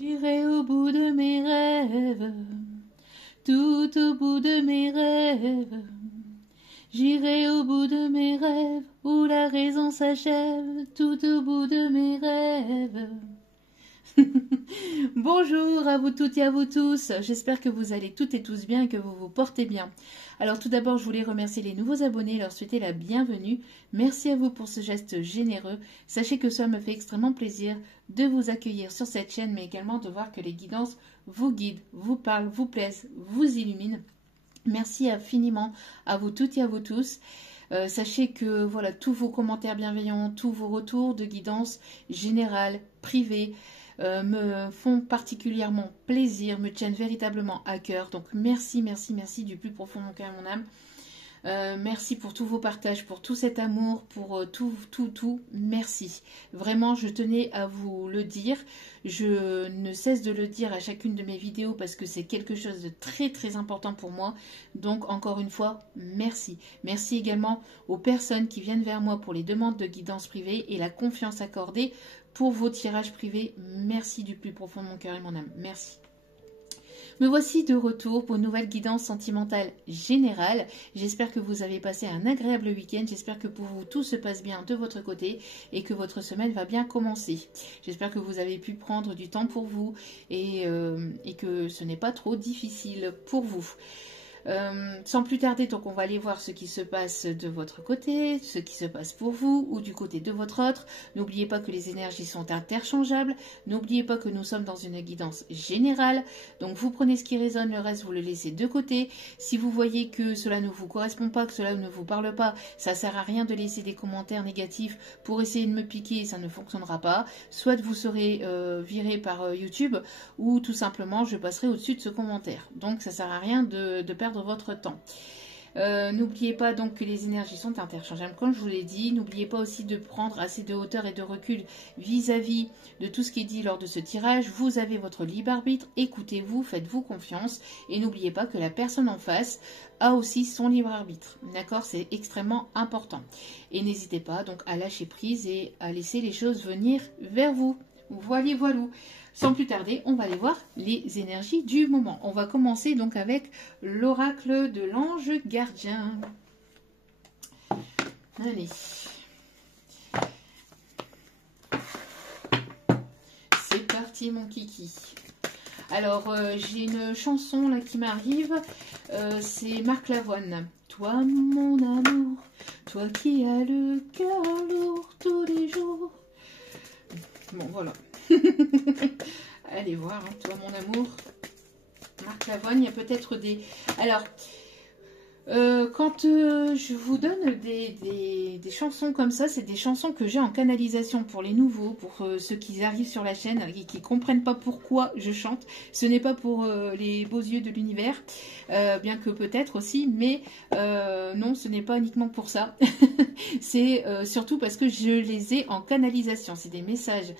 J'irai au bout de mes rêves, tout au bout de mes rêves. J'irai au bout de mes rêves, où la raison s'achève, tout au bout de mes rêves. Bonjour à vous toutes et à vous tous, j'espère que vous allez toutes et tous bien et que vous vous portez bien. Alors tout d'abord, je voulais remercier les nouveaux abonnés et leur souhaiter la bienvenue. Merci à vous pour ce geste généreux. Sachez que ça me fait extrêmement plaisir de vous accueillir sur cette chaîne, mais également de voir que les guidances vous guident, vous parlent, vous plaisent, vous illuminent. Merci infiniment à vous toutes et à vous tous. Sachez que voilà, tous vos commentaires bienveillants, tous vos retours de guidance générale, privée, me font particulièrement plaisir, me tiennent véritablement à cœur. Donc merci, merci, merci du plus profond de mon cœur et mon âme. Merci pour tous vos partages, pour tout cet amour, pour tout. Merci. Vraiment, je tenais à vous le dire. Je ne cesse de le dire à chacune de mes vidéos parce que c'est quelque chose de très très important pour moi. Donc encore une fois, merci. Merci également aux personnes qui viennent vers moi pour les demandes de guidance privée et la confiance accordée pour vos tirages privés. Merci du plus profond de mon cœur et mon âme. Merci. Me voici de retour pour une nouvelle guidance sentimentale générale. J'espère que vous avez passé un agréable week-end. J'espère que pour vous, tout se passe bien de votre côté et que votre semaine va bien commencer. J'espère que vous avez pu prendre du temps pour vous et que ce n'est pas trop difficile pour vous. Sans plus tarder, donc on va aller voir ce qui se passe de votre côté, ce qui se passe pour vous ou du côté de votre autre. N'oubliez pas que les énergies sont interchangeables. N'oubliez pas que nous sommes dans une guidance générale. Donc vous prenez ce qui résonne, le reste vous le laissez de côté. Si vous voyez que cela ne vous correspond pas, que cela ne vous parle pas, ça sert à rien de laisser des commentaires négatifs pour essayer de me piquer, ça ne fonctionnera pas. Soit vous serez viré par YouTube ou tout simplement je passerai au-dessus de ce commentaire. Donc ça sert à rien de perdre votre temps. N'oubliez pas donc que les énergies sont interchangeables comme je vous l'ai dit. N'oubliez pas aussi de prendre assez de hauteur et de recul vis-à-vis de tout ce qui est dit lors de ce tirage. Vous avez votre libre arbitre, écoutez-vous, faites-vous confiance et n'oubliez pas que la personne en face a aussi son libre arbitre. D'accord, c'est extrêmement important. Et n'hésitez pas donc à lâcher prise et à laisser les choses venir vers vous. Voilà, voilà. Sans plus tarder, on va aller voir les énergies du moment. On va commencer donc avec l'oracle de l'ange gardien. Allez. C'est parti mon kiki. Alors, j'ai une chanson là qui m'arrive. C'est Marc Lavoine. Toi mon amour, toi qui as le cœur lourd tous les jours. Bon, voilà. Allez voir, hein, toi mon amour. Marc Lavoine, il y a peut-être des... Alors, quand je vous donne des chansons comme ça, c'est des chansons que j'ai en canalisation pour les nouveaux, pour ceux qui arrivent sur la chaîne et qui ne comprennent pas pourquoi je chante. Ce n'est pas pour les beaux yeux de l'univers, bien que peut-être aussi, mais non, ce n'est pas uniquement pour ça. C'est surtout parce que je les ai en canalisation. C'est des messages...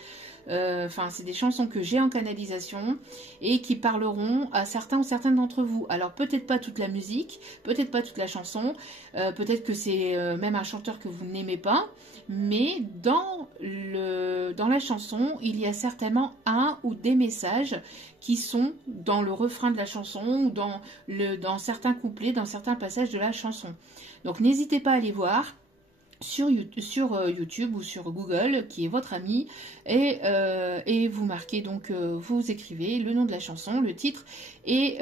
Enfin, c'est des chansons que j'ai en canalisation et qui parleront à certains ou certaines d'entre vous. Alors, peut-être pas toute la musique, peut-être pas toute la chanson, peut-être que c'est même un chanteur que vous n'aimez pas, mais dans la chanson, il y a certainement un ou des messages qui sont dans le refrain de la chanson ou dans certains couplets, dans certains passages de la chanson. Donc, n'hésitez pas à aller voir. Sur YouTube ou sur Google, qui est votre ami, et vous marquez donc, vous écrivez le nom de la chanson, le titre, et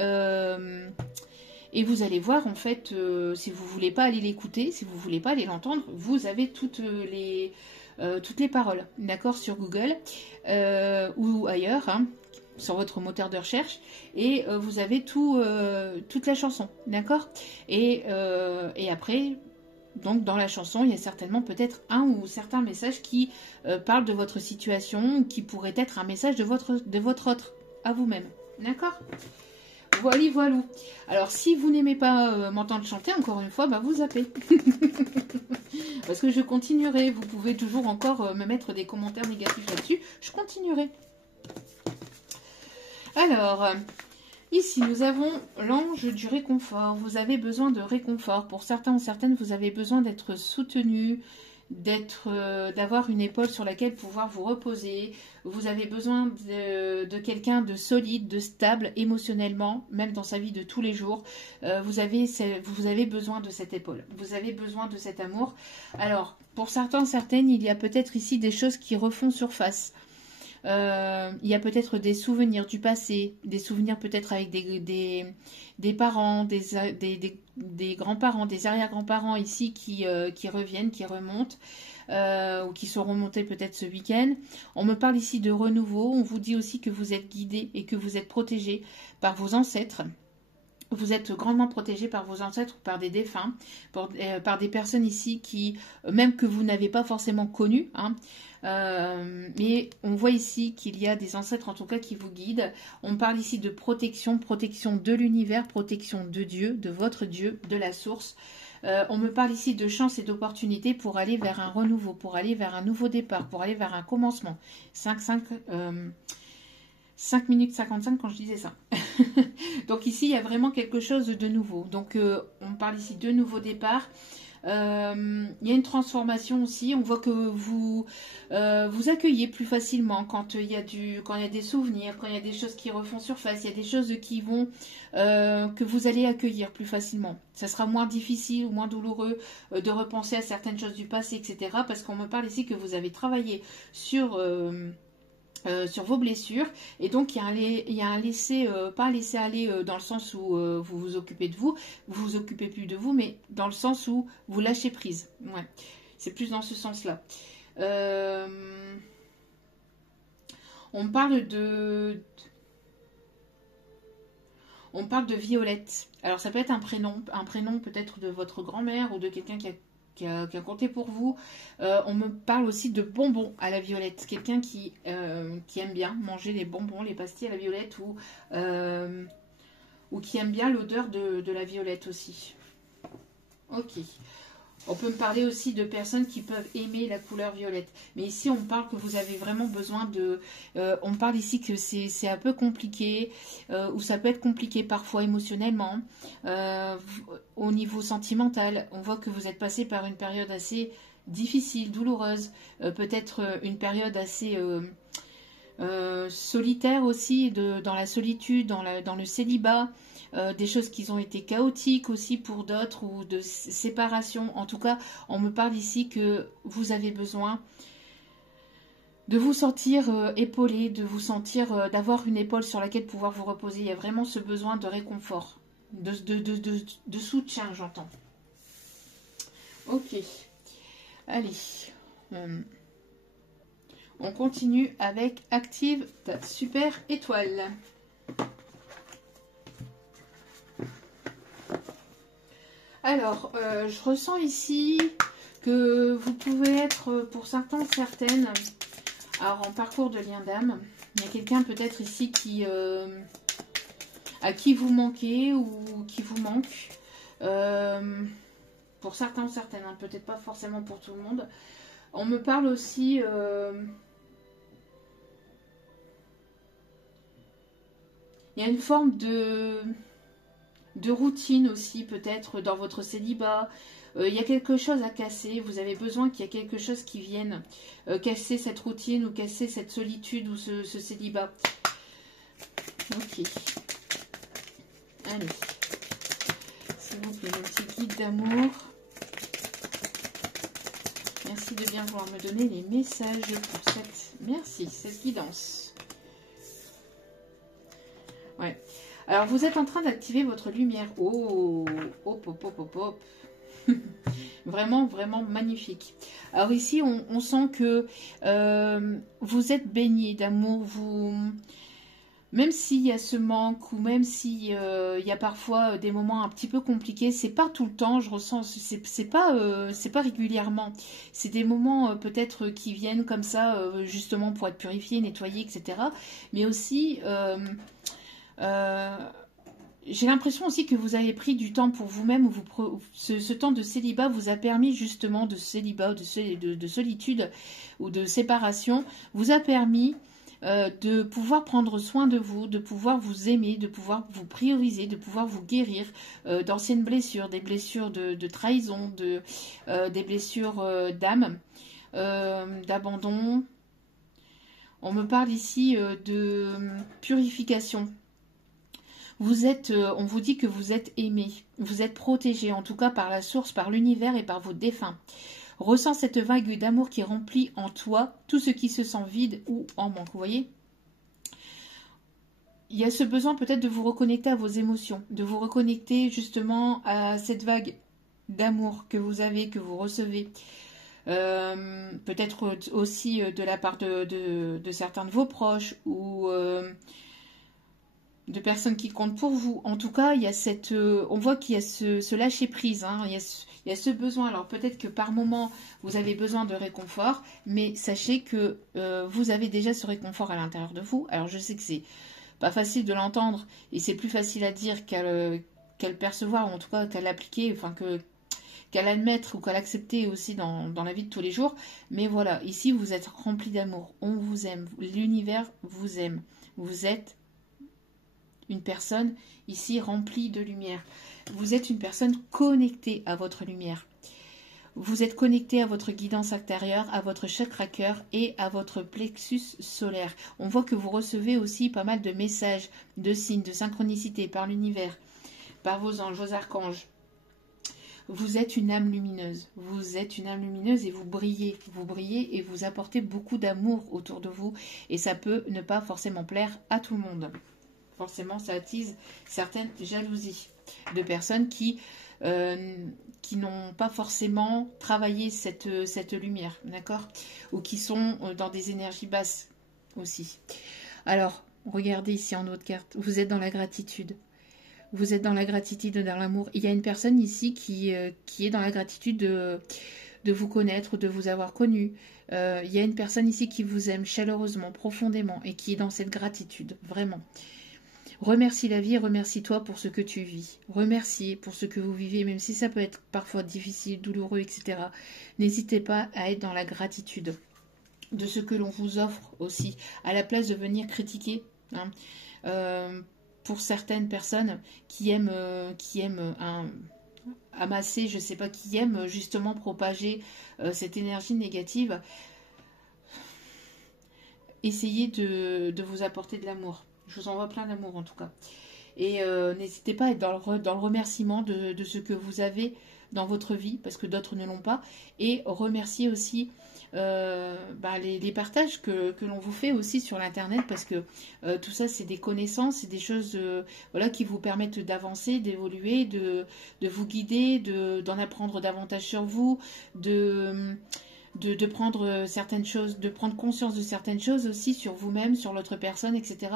vous allez voir en fait, si vous voulez pas aller l'écouter, si vous voulez pas aller l'entendre, vous avez toutes les paroles, d'accord, sur Google ou ailleurs, hein, sur votre moteur de recherche, et vous avez toute la chanson, d'accord, et après. Donc dans la chanson, il y a certainement peut-être un ou certains messages qui parlent de votre situation, qui pourrait être un message de votre autre à vous-même. D'accord ? Voilà, voilà. Alors si vous n'aimez pas m'entendre chanter, encore une fois, bah, vous zappez. Parce que je continuerai. Vous pouvez toujours encore me mettre des commentaires négatifs là-dessus. Je continuerai. Alors... Ici, nous avons l'ange du réconfort. Vous avez besoin de réconfort. Pour certains ou certaines, vous avez besoin d'être soutenu, d'avoir une épaule sur laquelle pouvoir vous reposer. Vous avez besoin de quelqu'un de solide, de stable émotionnellement, même dans sa vie de tous les jours. Vous avez besoin de cette épaule. Vous avez besoin de cet amour. Alors, pour certains, certaines, il y a peut-être ici des choses qui refont surface. Il y a peut-être des souvenirs du passé, des souvenirs peut-être avec des parents, des grands-parents, des arrière-grands-parents ici qui reviennent, qui remontent, ou qui sont remontés peut-être ce week-end. On me parle ici de renouveau. On vous dit aussi que vous êtes guidé et que vous êtes protégé par vos ancêtres. Vous êtes grandement protégé par vos ancêtres ou par des défunts, par des personnes ici qui, même que vous n'avez pas forcément connues, hein, mais on voit ici qu'il y a des ancêtres en tout cas qui vous guident. On parle ici de protection, protection de l'univers, protection de Dieu, de votre Dieu, de la source. On me parle ici de chance et d'opportunité pour aller vers un renouveau, pour aller vers un nouveau départ, pour aller vers un commencement. 5 minutes 55 quand je disais ça. Donc ici, il y a vraiment quelque chose de nouveau. Donc on parle ici de nouveau départ. Il y a une transformation aussi. On voit que vous accueillez plus facilement quand il y a des souvenirs, quand il y a des choses qui refont surface, il y a des choses qui vont que vous allez accueillir plus facilement. Ça sera moins difficile ou moins douloureux de repenser à certaines choses du passé, etc. Parce qu'on me parle ici que vous avez travaillé sur vos blessures, et donc il y a un pas laisser aller dans le sens où vous vous occupez de vous occupez plus de vous, mais dans le sens où vous lâchez prise. Ouais, c'est plus dans ce sens-là. On parle de Violette. Alors ça peut être un prénom peut-être de votre grand-mère ou de quelqu'un qui a compté pour vous. On me parle aussi de bonbons à la violette. Quelqu'un qui aime bien manger les bonbons, les pastilles à la violette, ou qui aime bien l'odeur de la violette aussi. Ok. On peut me parler aussi de personnes qui peuvent aimer la couleur violette. Mais ici, on me parle que vous avez vraiment besoin de... on me parle ici que c'est un peu compliqué, ou ça peut être compliqué parfois émotionnellement. Au niveau sentimental, on voit que vous êtes passé par une période assez difficile, douloureuse. Peut-être une période assez... solitaire aussi, dans la solitude, dans le célibat, des choses qui ont été chaotiques aussi pour d'autres, ou de séparation. En tout cas, on me parle ici que vous avez besoin de vous sentir épaulé, de vous sentir, d'avoir une épaule sur laquelle pouvoir vous reposer. Il y a vraiment ce besoin de réconfort, de soutien, j'entends. Ok, allez. On continue avec Active ta super étoile. Alors, je ressens ici que vous pouvez être, pour certains, certaines, alors en parcours de lien d'âme, il y a quelqu'un peut-être ici à qui vous manquez ou qui vous manque. Pour certains, certaines, hein, peut-être pas forcément pour tout le monde. On me parle aussi... il y a une forme de routine aussi, peut-être, dans votre célibat. Il y a quelque chose à casser. Vous avez besoin qu'il y ait quelque chose qui vienne casser cette routine, ou casser cette solitude, ou ce célibat. Ok. Allez. S'il vous plaît, mon petit guide d'amour. Merci de bien vouloir me donner les messages pour cette guidance. Ouais. Alors, vous êtes en train d'activer votre lumière. Oh, hop, hop, hop, hop, hop. Vraiment, vraiment magnifique. Alors ici, on sent que vous êtes baigné d'amour. Même s'il y a ce manque, ou même s'il y a parfois des moments un petit peu compliqués, c'est pas tout le temps, je ressens, c'est pas régulièrement. C'est des moments peut-être qui viennent comme ça, justement pour être purifiés, nettoyés, etc. Mais aussi... j'ai l'impression aussi que vous avez pris du temps pour vous-même, ou ce temps de célibat vous a permis justement, de célibat, de solitude ou de séparation, vous a permis de pouvoir prendre soin de vous, de pouvoir vous aimer, de pouvoir vous prioriser, de pouvoir vous guérir d'anciennes blessures, des blessures de trahison, des blessures d'âme, d'abandon. On me parle ici de purification. Vous êtes, on vous dit que vous êtes aimé, vous êtes protégé, en tout cas par la source, par l'univers et par vos défunts. Ressens cette vague d'amour qui remplit en toi tout ce qui se sent vide ou en manque. Vous voyez? Il y a ce besoin peut-être de vous reconnecter à vos émotions, de vous reconnecter justement à cette vague d'amour que vous avez, que vous recevez. Peut-être aussi de la part de certains de vos proches ou de personnes qui comptent pour vous. En tout cas, il y a cette, on voit qu'il y a ce lâcher prise, hein, il y a ce besoin. Alors peut-être que par moment, vous avez besoin de réconfort, mais sachez que vous avez déjà ce réconfort à l'intérieur de vous. Alors je sais que c'est pas facile de l'entendre et c'est plus facile à dire qu'à le percevoir, ou en tout cas qu'à l'appliquer, enfin qu'à l'admettre ou qu'à l'accepter aussi dans la vie de tous les jours. Mais voilà, ici vous êtes rempli d'amour, on vous aime, l'univers vous aime, vous êtes une personne ici remplie de lumière. Vous êtes une personne connectée à votre lumière. Vous êtes connecté à votre guidance intérieure, à votre chakra cœur et à votre plexus solaire. On voit que vous recevez aussi pas mal de messages, de signes, de synchronicité par l'univers, par vos anges, vos archanges. Vous êtes une âme lumineuse. Vous êtes une âme lumineuse et vous brillez. Vous brillez et vous apportez beaucoup d'amour autour de vous. Et ça peut ne pas forcément plaire à tout le monde. Forcément, ça attise certaines jalousies de personnes qui n'ont pas forcément travaillé cette lumière, d'accord? Ou qui sont dans des énergies basses aussi. Alors, regardez ici en haut de carte, vous êtes dans la gratitude. Vous êtes dans la gratitude et dans l'amour. Il y a une personne ici qui est dans la gratitude de vous connaître, de vous avoir connu. Il y a une personne ici qui vous aime chaleureusement, profondément et qui est dans cette gratitude, vraiment. Remercie la vie, remercie-toi pour ce que tu vis. Remerciez pour ce que vous vivez, même si ça peut être parfois difficile, douloureux, etc. N'hésitez pas à être dans la gratitude de ce que l'on vous offre aussi, à la place de venir critiquer. Hein. Pour certaines personnes qui aiment amasser, je ne sais pas, qui aiment justement propager cette énergie négative, essayez de vous apporter de l'amour. Je vous envoie plein d'amour en tout cas. Et n'hésitez pas à être dans le remerciement de ce que vous avez dans votre vie, parce que d'autres ne l'ont pas. Et remercier aussi les partages que l'on vous fait aussi sur l'internet, parce que tout ça c'est des connaissances, c'est des choses voilà, qui vous permettent d'avancer, d'évoluer, de vous guider, d'en apprendre davantage sur vous, de prendre certaines choses, de prendre conscience de certaines choses aussi sur vous-même, sur l'autre personne, etc.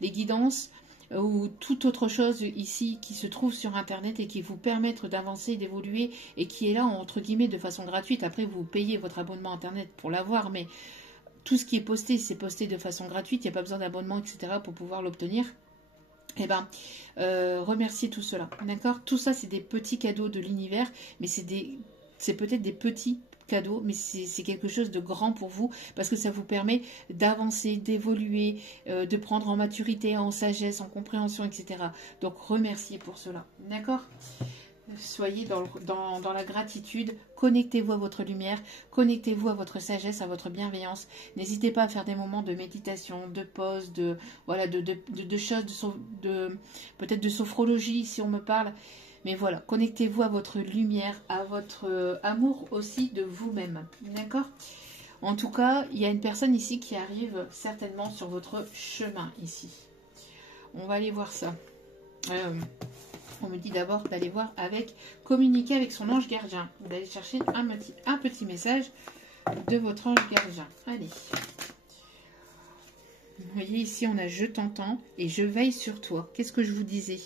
Les guidances ou toute autre chose ici qui se trouve sur internet et qui vous permettent d'avancer, d'évoluer et qui est là entre guillemets de façon gratuite. Après vous payez votre abonnement internet pour l'avoir, mais tout ce qui est posté, c'est posté de façon gratuite, il n'y a pas besoin d'abonnement, etc. pour pouvoir l'obtenir. Eh bien, remerciez tout cela, d'accord? Tout ça c'est des petits cadeaux de l'univers, mais c'est peut-être des petits cadeau, mais c'est quelque chose de grand pour vous, parce que ça vous permet d'avancer, d'évoluer, de prendre en maturité, en sagesse, en compréhension, etc. Donc remerciez pour cela, d'accord? Soyez dans la gratitude, connectez-vous à votre lumière, connectez-vous à votre sagesse, à votre bienveillance. N'hésitez pas à faire des moments de méditation, de pause, de choses, peut-être de sophrologie si on me parle. Mais voilà, connectez-vous à votre lumière, à votre amour aussi de vous-même. D'accord? En tout cas, il y a une personne ici qui arrive certainement sur votre chemin ici. On va aller voir ça. On me dit d'abord d'aller voir communiquer avec son ange gardien. D'aller chercher un petit message de votre ange gardien. Allez. Vous voyez ici, on a je t'entends et je veille sur toi. Qu'est-ce que je vous disais ?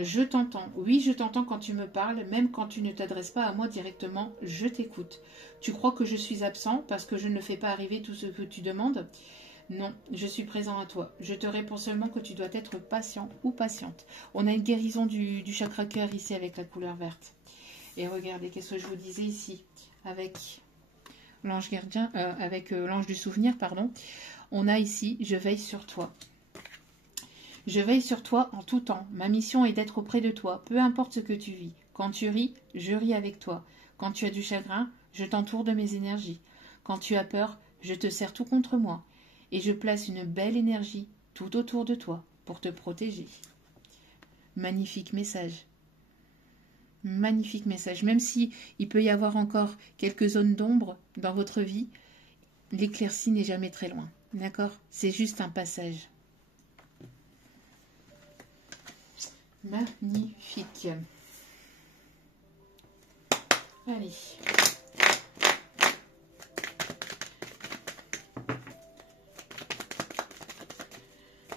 Je t'entends. Oui, je t'entends quand tu me parles, même quand tu ne t'adresses pas à moi directement, je t'écoute. Tu crois que je suis absent parce que je ne fais pas arriver tout ce que tu demandes ? Non, je suis présent à toi. Je te réponds seulement que tu dois être patient ou patiente. On a une guérison du chakra cœur ici avec la couleur verte. Et regardez, qu'est-ce que je vous disais ici avec l'ange gardien, avec l'ange du souvenir, pardon. On a ici, je veille sur toi. Je veille sur toi en tout temps. Ma mission est d'être auprès de toi, peu importe ce que tu vis. Quand tu ris, je ris avec toi. Quand tu as du chagrin, je t'entoure de mes énergies. Quand tu as peur, je te serre tout contre moi. Et je place une belle énergie tout autour de toi pour te protéger. Magnifique message. Magnifique message. Même si il peut y avoir encore quelques zones d'ombre dans votre vie, l'éclaircie n'est jamais très loin. D'accord? C'est juste un passage. Magnifique. Allez.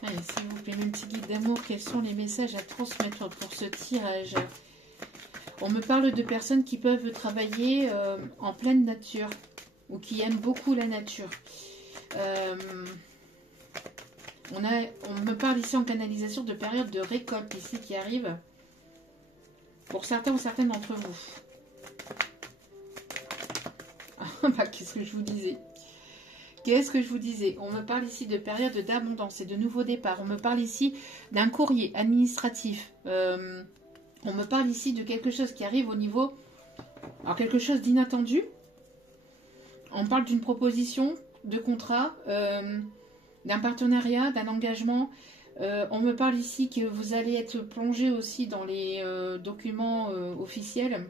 Allez, s'il vous plaît, mon petit guide d'amour, quels sont les messages à transmettre pour ce tirage? On me parle de personnes qui peuvent travailler en pleine nature ou qui aiment beaucoup la nature. On me parle ici en canalisation de période de récolte ici qui arrive pour certains ou certaines d'entre vous. Bah, qu'est-ce que je vous disais? Qu'est-ce que je vous disais? On me parle ici de période d'abondance et de nouveaux départs. On me parle ici d'un courrier administratif. On me parle ici de quelque chose qui arrive au niveau... Alors, quelque chose d'inattendu. On parle d'une proposition de contrat, d'un partenariat, d'un engagement. On me parle ici que vous allez être plongé aussi dans les documents officiels.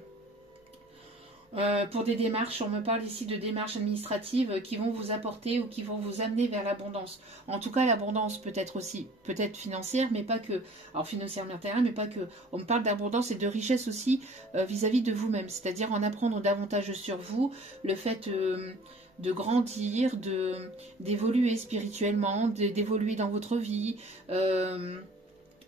Pour des démarches, on me parle ici de démarches administratives qui vont vous apporter ou qui vont vous amener vers l'abondance. En tout cas, l'abondance peut être aussi, peut-être financière, mais pas que. Alors financière matérielle, mais pas que. On me parle d'abondance et de richesse aussi vis-à-vis de vous-même, c'est-à-dire en apprendre davantage sur vous, le fait de grandir, d'évoluer spirituellement, d'évoluer dans votre vie, de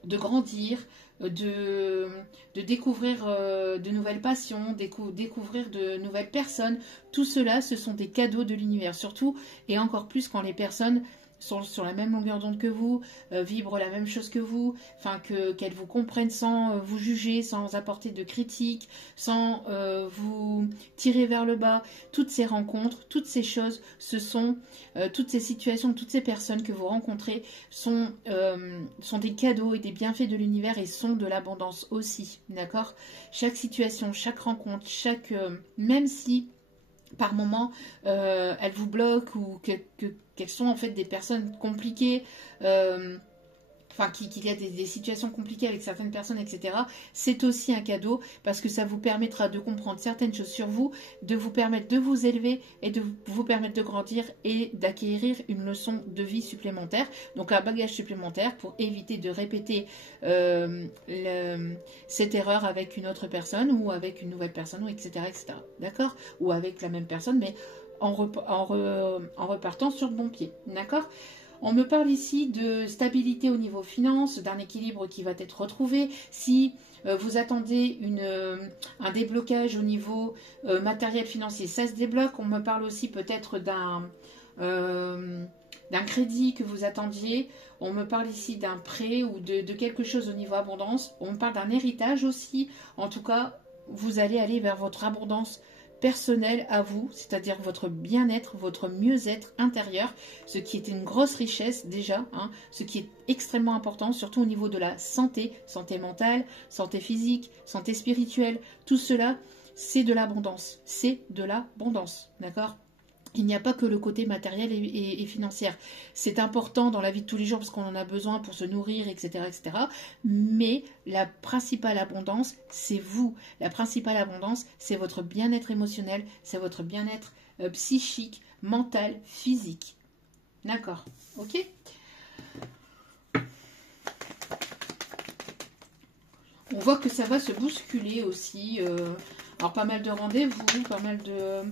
grandir, de découvrir de nouvelles passions, découvrir de nouvelles personnes. Tout cela, ce sont des cadeaux de l'univers, surtout et encore plus quand les personnes sont sur la même longueur d'onde que vous, vibrent la même chose que vous, enfin qu'elles vous comprennent sans vous juger, sans apporter de critiques, sans vous tirer vers le bas. Toutes ces rencontres, toutes ces choses, ce sont toutes ces situations, toutes ces personnes que vous rencontrez sont des cadeaux et des bienfaits de l'univers et sont de l'abondance aussi, d'accord? Chaque situation, chaque rencontre, même si par moment elles vous bloquent ou qu'elles sont en fait des personnes compliquées, enfin qu'il y a des situations compliquées avec certaines personnes, etc. C'est aussi un cadeau parce que ça vous permettra de comprendre certaines choses sur vous, de vous permettre de vous élever et de vous permettre de grandir et d'acquérir une leçon de vie supplémentaire, donc un bagage supplémentaire pour éviter de répéter cette erreur avec une autre personne ou avec une nouvelle personne, etc. etc. D'accord? Ou avec la même personne, mais en repartant sur le bon pied. D'accord? On me parle ici de stabilité au niveau finance, d'un équilibre qui va être retrouvé. Si vous attendez un déblocage au niveau matériel financier, ça se débloque. On me parle aussi peut-être d'un crédit que vous attendiez. On me parle ici d'un prêt ou de quelque chose au niveau abondance. On me parle d'un héritage aussi. En tout cas, vous allez aller vers votre abondance personnel à vous, c'est-à-dire votre bien-être, votre mieux-être intérieur, ce qui est une grosse richesse déjà, hein, ce qui est extrêmement important, surtout au niveau de la santé, santé mentale, santé physique, santé spirituelle, tout cela, c'est de l'abondance, d'accord? Il n'y a pas que le côté matériel et financier. C'est important dans la vie de tous les jours parce qu'on en a besoin pour se nourrir, etc., etc. Mais la principale abondance, c'est vous. La principale abondance, c'est votre bien-être émotionnel, c'est votre bien-être psychique, mental, physique. D'accord? Ok? On voit que ça va se bousculer aussi. Alors pas mal de rendez-vous, pas mal de...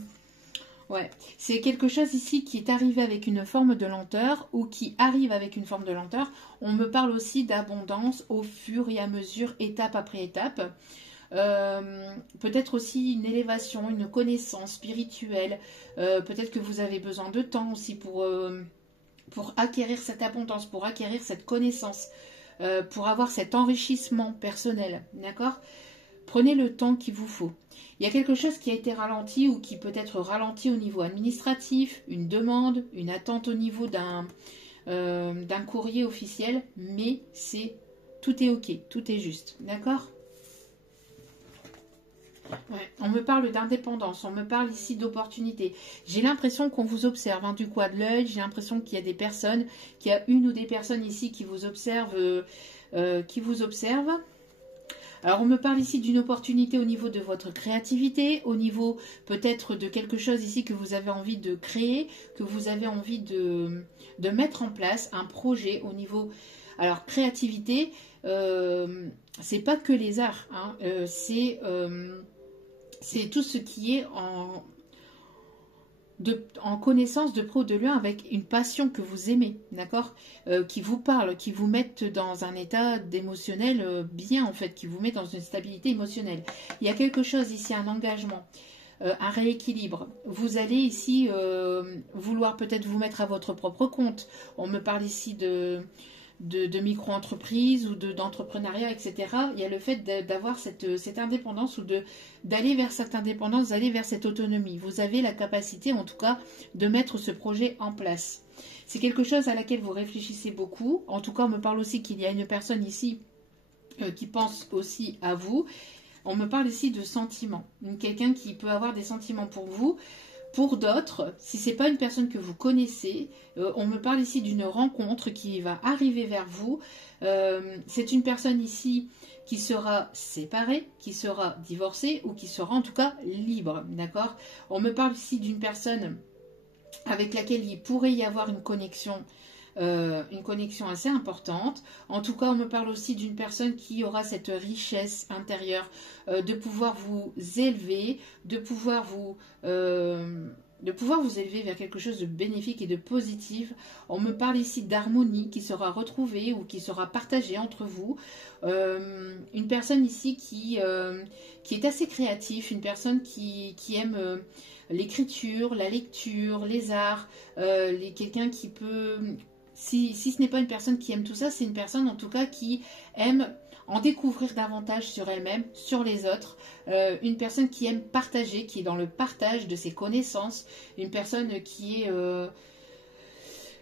Ouais, c'est quelque chose ici qui est arrivé avec une forme de lenteur ou qui arrive avec une forme de lenteur. On me parle aussi d'abondance au fur et à mesure, étape après étape. Peut-être aussi une élévation, une connaissance spirituelle. Peut-être que vous avez besoin de temps aussi pour acquérir cette abondance, pour acquérir cette connaissance, pour avoir cet enrichissement personnel, d'accord ? Prenez le temps qu'il vous faut. Il y a quelque chose qui a été ralenti ou qui peut être ralenti au niveau administratif, une demande, une attente au niveau d'un courrier officiel, mais tout est ok, tout est juste, d'accord? Ouais. On me parle d'indépendance, on me parle ici d'opportunité. J'ai l'impression qu'on vous observe, hein, du coin de l'œil. J'ai l'impression qu'il y a des personnes, qu'il y a une ou des personnes ici qui vous observent, Alors, on me parle ici d'une opportunité au niveau de votre créativité, au niveau peut-être de quelque chose ici que vous avez envie de créer, que vous avez envie de mettre en place, un projet au niveau... Alors, créativité, c'est pas que les arts, hein, c'est tout ce qui est en connaissance de pro de loin avec une passion que vous aimez, d'accord, qui vous parle, qui vous mette dans un état d'émotionnel bien en fait, qui vous met dans une stabilité émotionnelle. Il y a quelque chose ici, un engagement, un rééquilibre. Vous allez ici vouloir peut-être vous mettre à votre propre compte. On me parle ici de micro-entreprise ou d'entrepreneuriat, etc. Il y a le fait d'avoir cette indépendance ou d'aller vers cette indépendance, d'aller vers cette autonomie. Vous avez la capacité, en tout cas, de mettre ce projet en place. C'est quelque chose à laquelle vous réfléchissez beaucoup. En tout cas, on me parle aussi qu'il y a une personne ici qui pense aussi à vous. On me parle ici de sentiments. Quelqu'un qui peut avoir des sentiments pour vous. Pour d'autres, si ce n'est pas une personne que vous connaissez, on me parle ici d'une rencontre qui va arriver vers vous. C'est une personne ici qui sera séparée, qui sera divorcée ou qui sera en tout cas libre, d'accord? On me parle ici d'une personne avec laquelle il pourrait y avoir une connexion assez importante. En tout cas, on me parle aussi d'une personne qui aura cette richesse intérieure de pouvoir vous élever, de pouvoir vous élever vers quelque chose de bénéfique et de positif. On me parle ici d'harmonie qui sera retrouvée ou qui sera partagée entre vous. Une personne ici qui est assez créative, une personne qui aime l'écriture, la lecture, les arts, quelqu'un qui peut... Si ce n'est pas une personne qui aime tout ça, c'est une personne en tout cas qui aime en découvrir davantage sur elle-même, sur les autres. Une personne qui aime partager, qui est dans le partage de ses connaissances. Une personne qui est...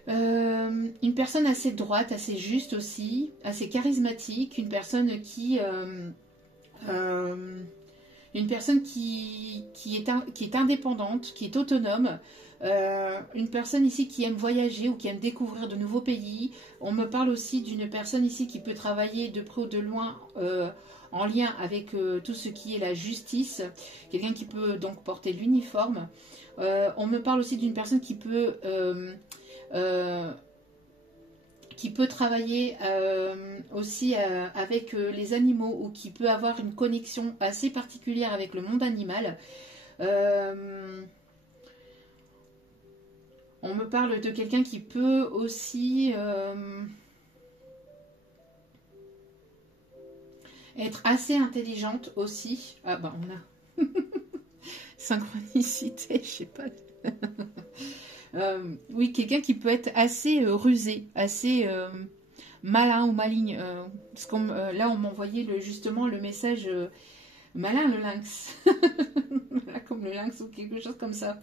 une personne assez droite, assez juste aussi, assez charismatique. Une personne qui... une personne qui est indépendante, qui est autonome. Une personne ici qui aime voyager ou qui aime découvrir de nouveaux pays. On me parle aussi d'une personne ici qui peut travailler de près ou de loin en lien avec tout ce qui est la justice. Quelqu'un qui peut donc porter l'uniforme. On me parle aussi d'une personne qui peut travailler aussi avec les animaux ou qui peut avoir une connexion assez particulière avec le monde animal. On me parle de quelqu'un qui peut aussi être assez intelligente aussi. Ah bah on a synchronicité, je sais pas. Oui, quelqu'un qui peut être assez rusé, assez malin ou maligne. Parce là, on m'envoyait justement le message malin le lynx. Comme le lynx ou quelque chose comme ça.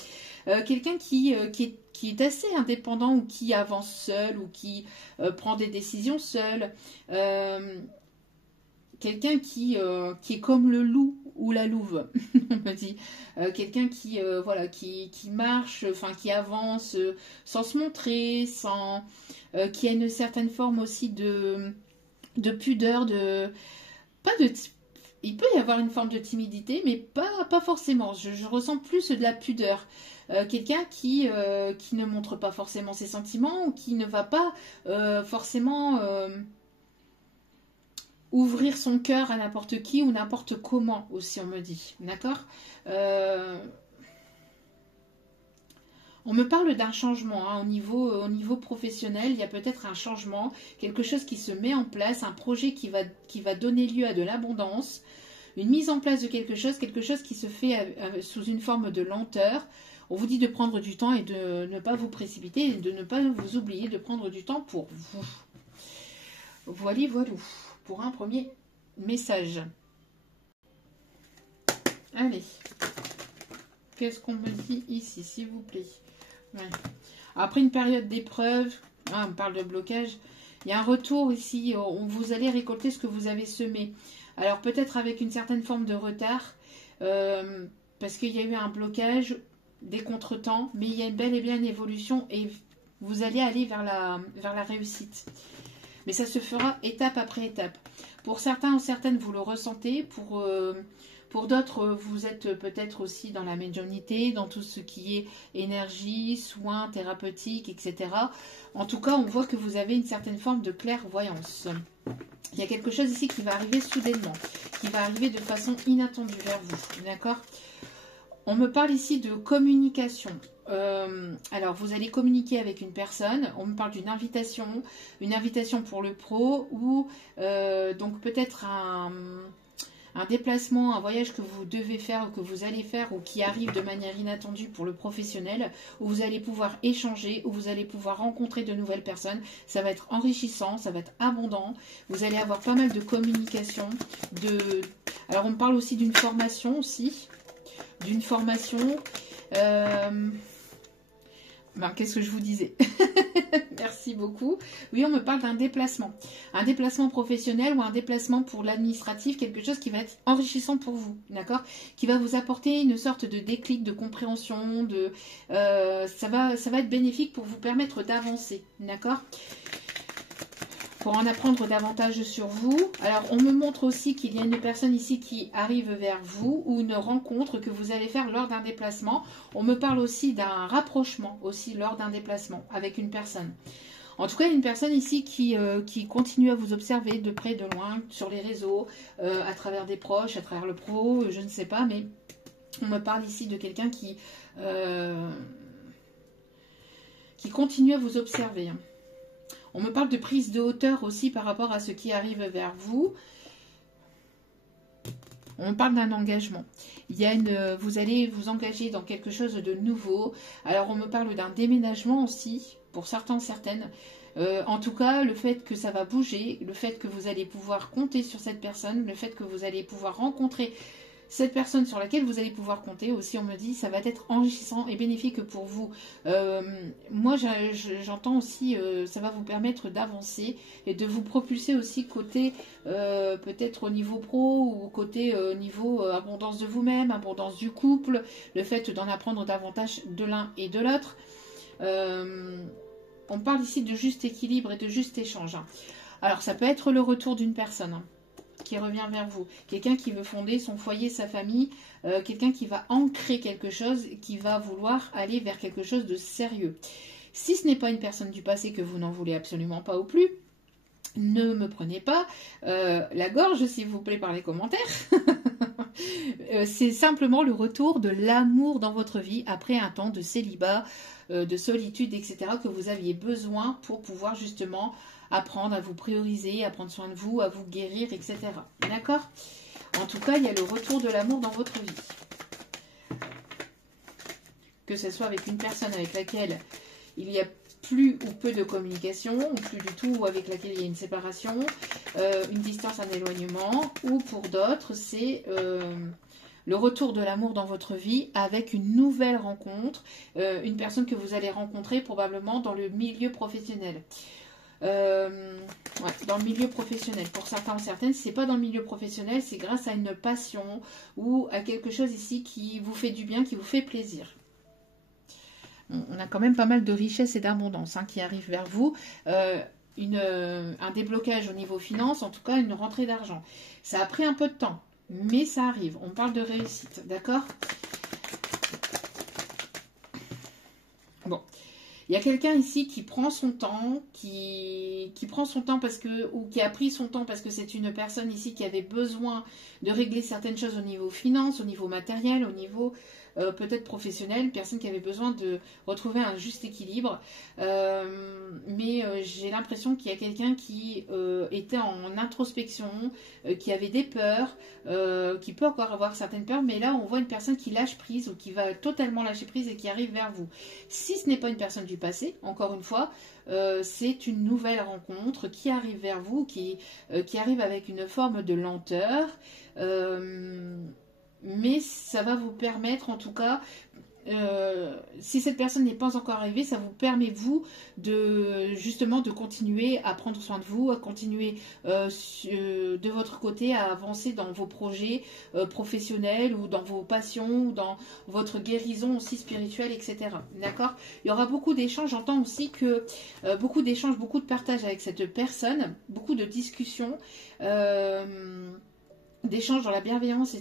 Quelqu'un qui est assez indépendant ou qui avance seul ou qui prend des décisions seul. Quelqu'un qui est comme le loup ou la louve, on me dit. Quelqu'un qui marche, enfin qui avance sans se montrer, qui a une certaine forme aussi de pudeur, il peut y avoir une forme de timidité, mais pas forcément. Je ressens plus de la pudeur. Quelqu'un qui ne montre pas forcément ses sentiments ou qui ne va pas forcément ouvrir son cœur à n'importe qui ou n'importe comment aussi, on me dit. D'accord? On me parle d'un changement hein, au niveau professionnel. Il y a peut-être un changement, quelque chose qui se met en place, un projet qui va donner lieu à de l'abondance, une mise en place de quelque chose qui se fait sous une forme de lenteur. On vous dit de prendre du temps et de ne pas vous précipiter, et de ne pas vous oublier de prendre du temps pour vous. Voilà, pour un premier message. Allez. Qu'est-ce qu'on me dit ici, s'il vous plaît? Ouais. Après une période d'épreuve, on parle de blocage, il y a un retour ici, où vous allez récolter ce que vous avez semé. Alors peut-être avec une certaine forme de retard, parce qu'il y a eu un blocage, des contretemps, mais il y a bel et bien une évolution et vous allez aller vers la réussite. Mais ça se fera étape après étape. Pour certains ou certaines, vous le ressentez. Pour d'autres, vous êtes peut-être aussi dans la médiumnité, dans tout ce qui est énergie, soins, thérapeutiques, etc. En tout cas, on voit que vous avez une certaine forme de clairvoyance. Il y a quelque chose ici qui va arriver soudainement, qui va arriver de façon inattendue vers vous. D'accord ? On me parle ici de communication. Alors, vous allez communiquer avec une personne. On me parle d'une une invitation pour le pro ou donc peut-être un déplacement, un voyage que vous devez faire ou que vous allez faire ou qui arrive de manière inattendue pour le professionnel, où vous allez pouvoir échanger, où vous allez pouvoir rencontrer de nouvelles personnes. Ça va être enrichissant, ça va être abondant. Vous allez avoir pas mal de communication. Alors, on me parle aussi d'une formation aussi. D'une formation. Qu'est-ce que je vous disais? Merci beaucoup. Oui, on me parle d'un déplacement. Un déplacement professionnel ou un déplacement pour l'administratif, quelque chose qui va être enrichissant pour vous, d'accord? Qui va vous apporter une sorte de déclic, de compréhension, ça va être bénéfique pour vous permettre d'avancer, d'accord? Pour en apprendre davantage sur vous. Alors, on me montre aussi qu'il y a une personne ici qui arrive vers vous ou une rencontre que vous allez faire lors d'un déplacement. On me parle aussi d'un rapprochement aussi lors d'un déplacement avec une personne. En tout cas, il y a une personne ici qui continue à vous observer de près, de loin, sur les réseaux, à travers des proches, à travers le pro, je ne sais pas, mais on me parle ici de quelqu'un qui continue à vous observer. On me parle de prise de hauteur aussi par rapport à ce qui arrive vers vous. On parle d'un engagement. Vous allez vous engager dans quelque chose de nouveau. Alors, on me parle d'un déménagement aussi, pour certains, certaines. En tout cas, le fait que ça va bouger, le fait que vous allez pouvoir compter sur cette personne, le fait que vous allez pouvoir rencontrer cette personne sur laquelle vous allez pouvoir compter aussi, on me dit, ça va être enrichissant et bénéfique pour vous. Moi, j'entends aussi, ça va vous permettre d'avancer et de vous propulser aussi côté, peut-être au niveau pro ou côté niveau abondance de vous-même, abondance du couple, le fait d'en apprendre davantage de l'un et de l'autre. On parle ici de juste équilibre et de juste échange. Alors, ça peut être le retour d'une personne qui revient vers vous, quelqu'un qui veut fonder son foyer, sa famille, quelqu'un qui va ancrer quelque chose, qui va vouloir aller vers quelque chose de sérieux. Si ce n'est pas une personne du passé que vous n'en voulez absolument pas ou plus, ne me prenez pas la gorge, s'il vous plaît, par les commentaires. C'est simplement le retour de l'amour dans votre vie après un temps de célibat, de solitude, etc., que vous aviez besoin pour pouvoir justement apprendre à vous prioriser, à prendre soin de vous, à vous guérir, etc. D'accord? En tout cas, il y a le retour de l'amour dans votre vie. Que ce soit avec une personne avec laquelle il y a plus ou peu de communication, ou plus du tout, ou avec laquelle il y a une séparation, une distance, un éloignement, ou pour d'autres, c'est le retour de l'amour dans votre vie avec une nouvelle rencontre, une personne que vous allez rencontrer probablement dans le milieu professionnel. Dans le milieu professionnel. Pour certains ou certaines, si ce n'est pas dans le milieu professionnel, c'est grâce à une passion ou à quelque chose ici qui vous fait du bien, qui vous fait plaisir. On a quand même pas mal de richesse et d'abondance qui arrivent vers vous. Un déblocage au niveau finance, en tout cas une rentrée d'argent. Ça a pris un peu de temps, mais ça arrive. On parle de réussite, d'accord? Bon. Il y a quelqu'un ici qui prend son temps, qui prend son temps ou qui a pris son temps parce que c'est une personne ici qui avait besoin de régler certaines choses au niveau finance, au niveau matériel, au niveau peut-être professionnel, une personne qui avait besoin de retrouver un juste équilibre. Mais j'ai l'impression qu'il y a quelqu'un qui était en introspection, qui avait des peurs, qui peut encore avoir certaines peurs, mais là on voit une personne qui lâche prise ou qui va totalement lâcher prise et qui arrive vers vous. Si ce n'est pas une personne du passé, encore une fois, c'est une nouvelle rencontre qui arrive vers vous, qui arrive avec une forme de lenteur. mais ça va vous permettre en tout cas, si cette personne n'est pas encore arrivée, ça vous permet vous de justement de continuer à prendre soin de vous, à continuer de votre côté à avancer dans vos projets professionnels ou dans vos passions ou dans votre guérison aussi spirituelle, etc. D'accord? Il y aura beaucoup d'échanges. J'entends aussi que beaucoup d'échanges, beaucoup de partage avec cette personne, beaucoup de discussions. D'échanges dans la bienveillance,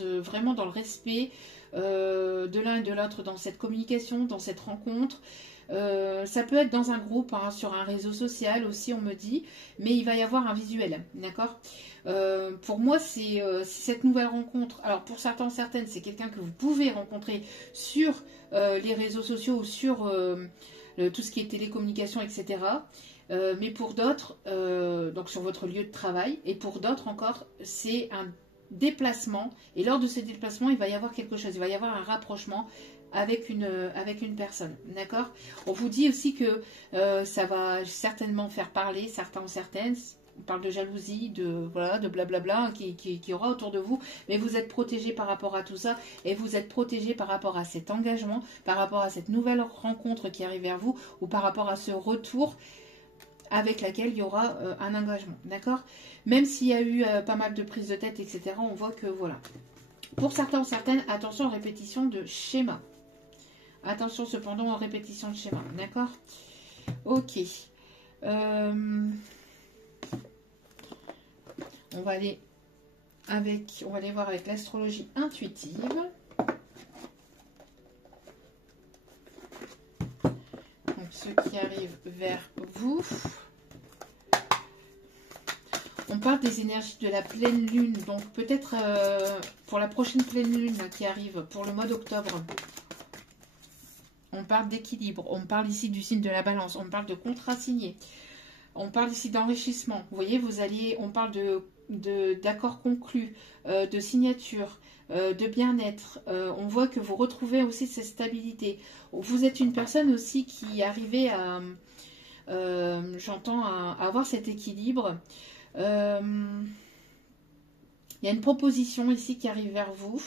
vraiment dans le respect de l'un et de l'autre, dans cette communication, dans cette rencontre. Ça peut être dans un groupe, hein, sur un réseau social aussi, on me dit, mais il va y avoir un visuel, d'accord. Pour moi, c'est cette nouvelle rencontre. Alors, pour certains, certaines, c'est quelqu'un que vous pouvez rencontrer sur les réseaux sociaux ou sur tout ce qui est télécommunication, etc. Mais pour d'autres, donc sur votre lieu de travail, et pour d'autres encore, c'est un déplacement. Et lors de ce déplacement, il va y avoir quelque chose, il va y avoir un rapprochement avec une personne, d'accord? On vous dit aussi que ça va certainement faire parler certains ou certaines. On parle de jalousie, de voilà, de blablabla qui aura autour de vous, mais vous êtes protégé par rapport à tout ça, et vous êtes protégé par rapport à cet engagement, par rapport à cette nouvelle rencontre qui arrive vers vous, ou par rapport à ce retour avec laquelle il y aura un engagement, d'accord? Même s'il y a eu pas mal de prises de tête, etc., on voit que voilà. Pour certains ou certaines, attention aux répétitions de schéma. Attention cependant aux répétitions de schéma, d'accord? Ok. On va aller voir avec l'astrologie intuitive. Donc ceux qui arrivent vers vous. On parle des énergies de la pleine lune, donc peut-être pour la prochaine pleine lune qui arrive, pour le mois d'octobre. On parle d'équilibre, on parle ici du signe de la balance, on parle de contrat signé, on parle ici d'enrichissement. Vous voyez, on parle d'accords conclus, de signature, de bien-être. On voit que vous retrouvez aussi cette stabilité. Vous êtes une personne aussi qui arrivait à, j'entends, à avoir cet équilibre. Il y a une proposition ici qui arrive vers vous.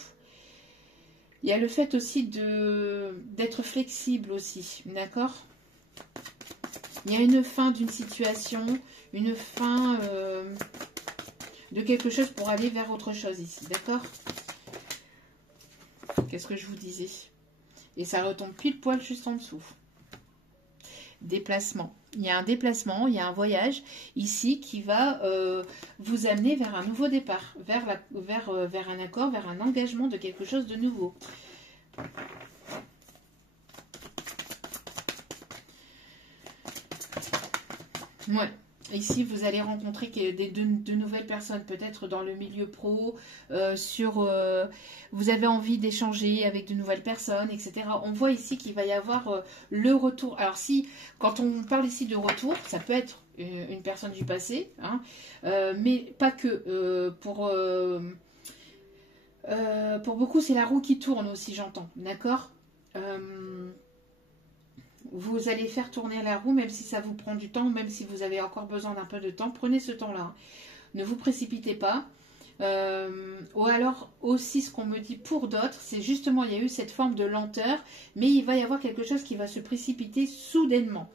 Il y a le fait aussi d'être flexible aussi, d'accord? Il y a une fin d'une situation, une fin de quelque chose pour aller vers autre chose ici, d'accord? Qu'est-ce que je vous disais? Et ça retombe pile poil juste en dessous. Déplacement. Il y a un déplacement, il y a un voyage ici qui va vous amener vers un nouveau départ, vers un accord, vers un engagement de quelque chose de nouveau. Ouais. Ici, vous allez rencontrer de nouvelles personnes, peut-être dans le milieu pro, vous avez envie d'échanger avec de nouvelles personnes, etc. On voit ici qu'il va y avoir le retour. Alors si, quand on parle ici de retour, ça peut être une personne du passé, hein, mais pas que. Pour beaucoup, c'est la roue qui tourne aussi, j'entends, d'accord? Vous allez faire tourner la roue, même si ça vous prend du temps, même si vous avez encore besoin d'un peu de temps. Prenez ce temps-là. Ne vous précipitez pas. Ou alors aussi, ce qu'on me dit pour d'autres, c'est justement, il y a eu cette forme de lenteur, mais il va y avoir quelque chose qui va se précipiter soudainement,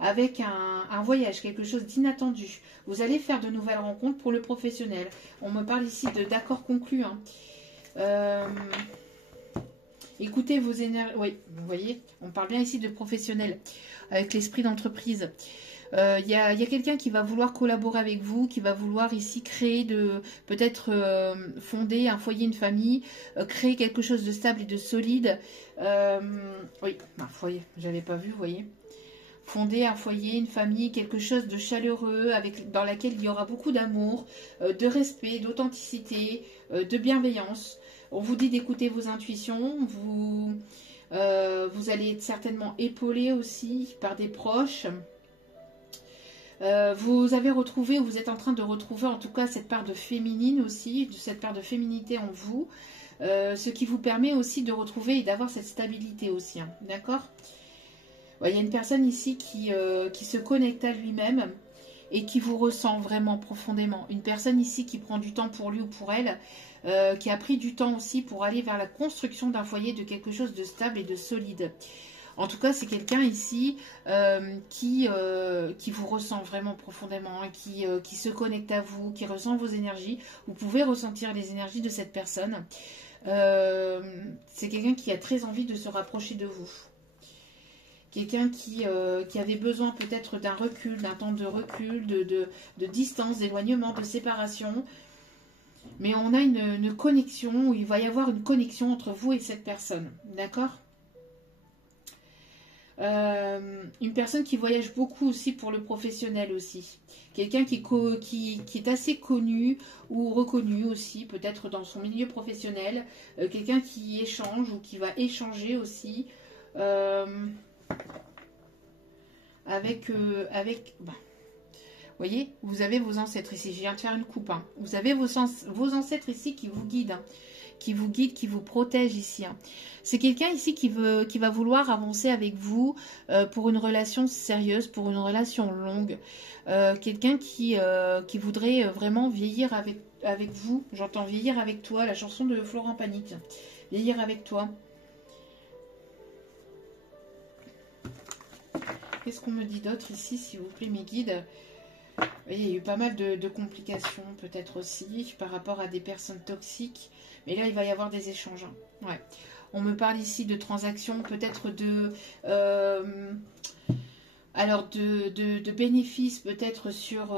avec un voyage, quelque chose d'inattendu. Vous allez faire de nouvelles rencontres pour le professionnel. On me parle ici d'accords conclus, hein. Écoutez vos énergies. Oui, vous voyez, on parle bien ici de professionnel, avec l'esprit d'entreprise. Il y a quelqu'un qui va vouloir collaborer avec vous, qui va vouloir ici créer peut-être fonder un foyer, une famille, créer quelque chose de stable et de solide. Oui, un foyer, j'avais pas vu, vous voyez. Fonder un foyer, une famille, quelque chose de chaleureux, dans laquelle il y aura beaucoup d'amour, de respect, d'authenticité, de bienveillance. On vous dit d'écouter vos intuitions, vous allez être certainement épaulé aussi par des proches. Vous avez retrouvé, ou vous êtes en train de retrouver en tout cas cette part de féminine aussi, cette part de féminité en vous, ce qui vous permet aussi de retrouver et d'avoir cette stabilité aussi, hein, d'accord? Il y a une personne ici qui se connecte à lui-même et qui vous ressent vraiment profondément. Une personne ici qui prend du temps pour lui ou pour elle, qui a pris du temps aussi pour aller vers la construction d'un foyer, de quelque chose de stable et de solide. En tout cas, c'est quelqu'un ici qui vous ressent vraiment profondément, hein, qui se connecte à vous, qui ressent vos énergies. Vous pouvez ressentir les énergies de cette personne. C'est quelqu'un qui a très envie de se rapprocher de vous. Quelqu'un qui avait besoin peut-être d'un recul, d'un temps de recul, de distance, d'éloignement, de séparation. Mais on a une connexion, où il va y avoir une connexion entre vous et cette personne. D'accord ? Une personne qui voyage beaucoup aussi pour le professionnel aussi. Quelqu'un qui est assez connu ou reconnu aussi, peut-être dans son milieu professionnel. Quelqu'un qui échange ou qui va échanger aussi avec vous voyez, vous avez vos ancêtres ici. Je viens de faire une coupe. Hein. Vous avez vos ancêtres ici qui vous guident. Hein. Qui vous protège ici. Hein. C'est quelqu'un ici qui va vouloir avancer avec vous pour une relation sérieuse, pour une relation longue. Quelqu'un qui voudrait vraiment vieillir avec vous. J'entends vieillir avec toi, la chanson de Florent Pagny. Vieillir avec toi. Qu'est-ce qu'on me dit d'autre ici, s'il vous plaît, mes guides ? Vous voyez, il y a eu pas mal de complications, peut-être aussi, par rapport à des personnes toxiques. Mais là, il va y avoir des échanges. Hein. Ouais. On me parle ici de transactions, peut-être de bénéfices, peut-être sur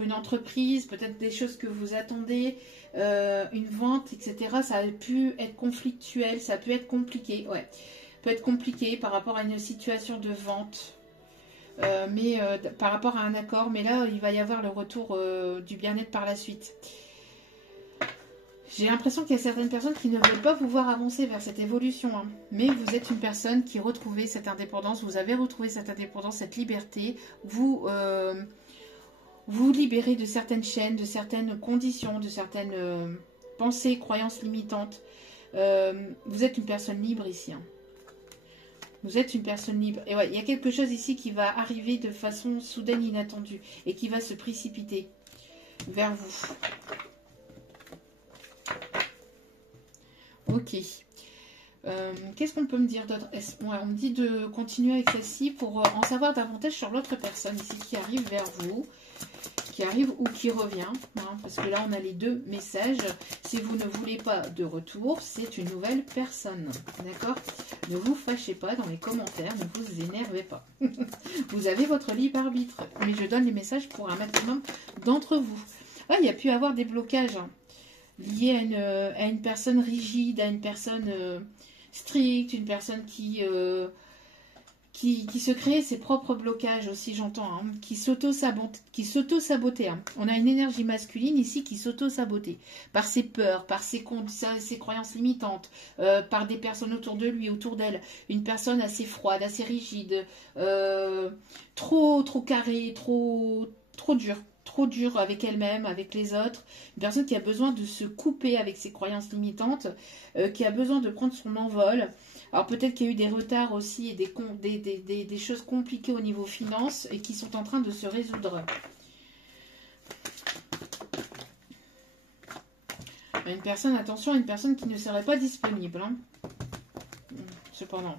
une entreprise, peut-être des choses que vous attendez, une vente, etc. Ça a pu être conflictuel, ça a pu être compliqué. Ouais. Peut être compliqué par rapport à une situation de vente. Par rapport à un accord, mais là il va y avoir le retour du bien-être par la suite. J'ai l'impression qu'il y a certaines personnes qui ne veulent pas vous voir avancer vers cette évolution, hein. Mais vous êtes une personne qui retrouvez cette indépendance, vous avez retrouvé cette indépendance, cette liberté, vous libérez de certaines chaînes, de certaines conditions, de certaines pensées, croyances limitantes. Vous êtes une personne libre ici, hein. Vous êtes une personne libre. Et ouais, il y a quelque chose ici qui va arriver de façon soudaine, inattendue. Et qui va se précipiter vers vous. Ok. Qu'est-ce qu'on peut me dire d'autre? Ouais, on me dit de continuer avec celle-ci pour en savoir davantage sur l'autre personne ici qui arrive vers vous. Qui arrive ou qui revient, hein, parce que là on a les deux messages. Si vous ne voulez pas de retour, c'est une nouvelle personne, d'accord? Ne vous fâchez pas dans les commentaires, ne vous énervez pas. Vous avez votre libre arbitre, mais je donne les messages pour un maximum d'entre vous. Ah, il y a pu y avoir des blocages hein, liés à une personne rigide, à une personne stricte, une personne qui se crée ses propres blocages aussi, j'entends, hein, qui s'auto-sabotait. Hein. On a une énergie masculine ici qui s'auto-sabotait par ses peurs, par ses croyances limitantes, par des personnes autour de lui, autour d'elle. Une personne assez froide, assez rigide, trop carrée, trop dure avec elle-même, avec les autres. Une personne qui a besoin de se couper avec ses croyances limitantes, qui a besoin de prendre son envol. Alors peut-être qu'il y a eu des retards aussi et des choses compliquées au niveau finance et qui sont en train de se résoudre. Une personne, attention, une personne qui ne serait pas disponible. Hein. Cependant.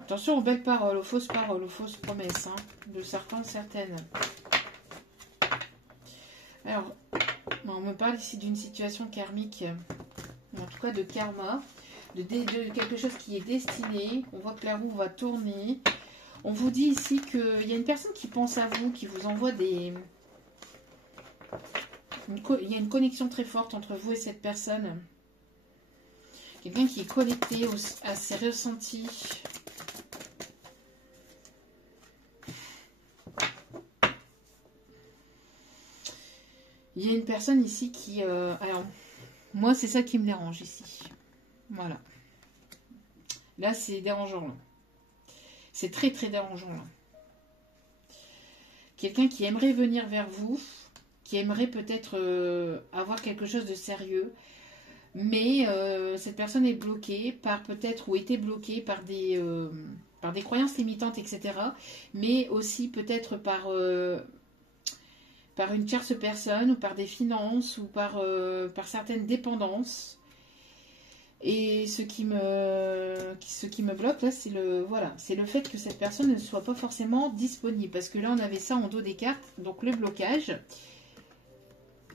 Attention aux belles paroles, aux fausses promesses, hein, de certaines. Alors, on me parle ici d'une situation karmique, en tout cas de karma. De quelque chose qui est destiné. On voit que la roue va tourner. On vous dit ici qu'il y a une personne qui pense à vous, qui vous envoie il y a une connexion très forte entre vous et cette personne. Quelqu'un qui est connecté à ses ressentis. Il y a une personne ici qui... alors, moi c'est ça qui me dérange ici. Voilà. Là, c'est dérangeant. Là. C'est très, très dérangeant. Là. Quelqu'un qui aimerait venir vers vous, qui aimerait peut-être avoir quelque chose de sérieux, mais cette personne est bloquée par peut-être, ou était bloquée par des par des croyances limitantes, etc. Mais aussi peut-être par une tierce personne, ou par des finances, ou par certaines dépendances. Et ce qui me bloque là, c'est le fait que cette personne ne soit pas forcément disponible. Parce que là, on avait ça en dos des cartes, donc le blocage.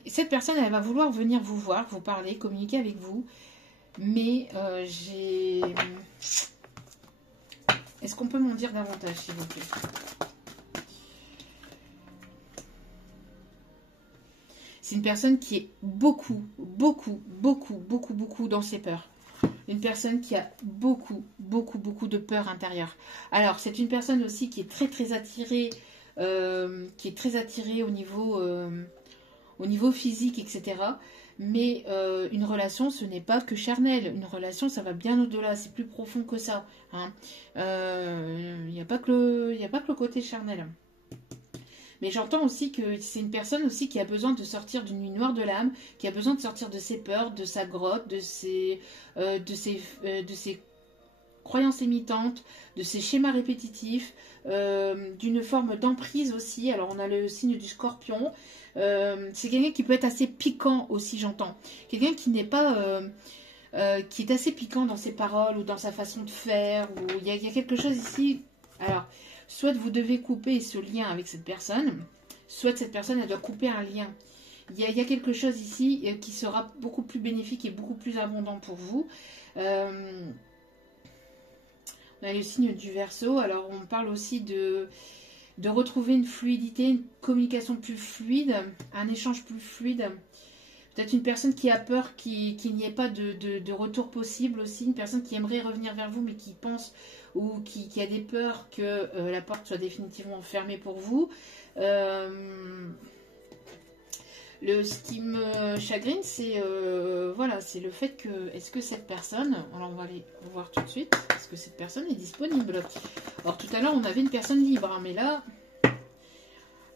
Et cette personne, elle va vouloir venir vous voir, vous parler, communiquer avec vous. Mais Est-ce qu'on peut m'en dire davantage, s'il vous plaît? C'est une personne qui est beaucoup dans ses peurs. Une personne qui a beaucoup de peur intérieure. Alors, c'est une personne aussi qui est très attirée, au niveau physique, etc. Mais une relation, ce n'est pas que charnel. Une relation, ça va bien au-delà. C'est plus profond que ça. Hein. Il n'y a pas que le côté charnel. Mais j'entends aussi que c'est une personne aussi qui a besoin de sortir d'une nuit noire de l'âme, qui a besoin de sortir de ses peurs, de sa grotte, de ses croyances limitantes, de ses schémas répétitifs, d'une forme d'emprise aussi. Alors on a le signe du scorpion. C'est quelqu'un qui peut être assez piquant aussi, j'entends. Quelqu'un qui n'est pas... qui est assez piquant dans ses paroles ou dans sa façon de faire. Ou il y a quelque chose ici... Alors... Soit vous devez couper ce lien avec cette personne, soit cette personne, elle doit couper un lien. Il y a quelque chose ici qui sera beaucoup plus bénéfique et beaucoup plus abondant pour vous. On a le signe du Verseau. Alors, on parle aussi de retrouver une fluidité, une communication plus fluide, un échange plus fluide. Peut-être une personne qui a peur qu'il n'y ait pas de retour possible aussi. Une personne qui aimerait revenir vers vous, mais qui pense... ou qui a des peurs que la porte soit définitivement fermée pour vous. Ce qui me chagrine, c'est voilà, c'est le fait que, est-ce que cette personne, alors on va aller voir tout de suite, est-ce que cette personne est disponible? Alors tout à l'heure, on avait une personne libre, hein, mais là,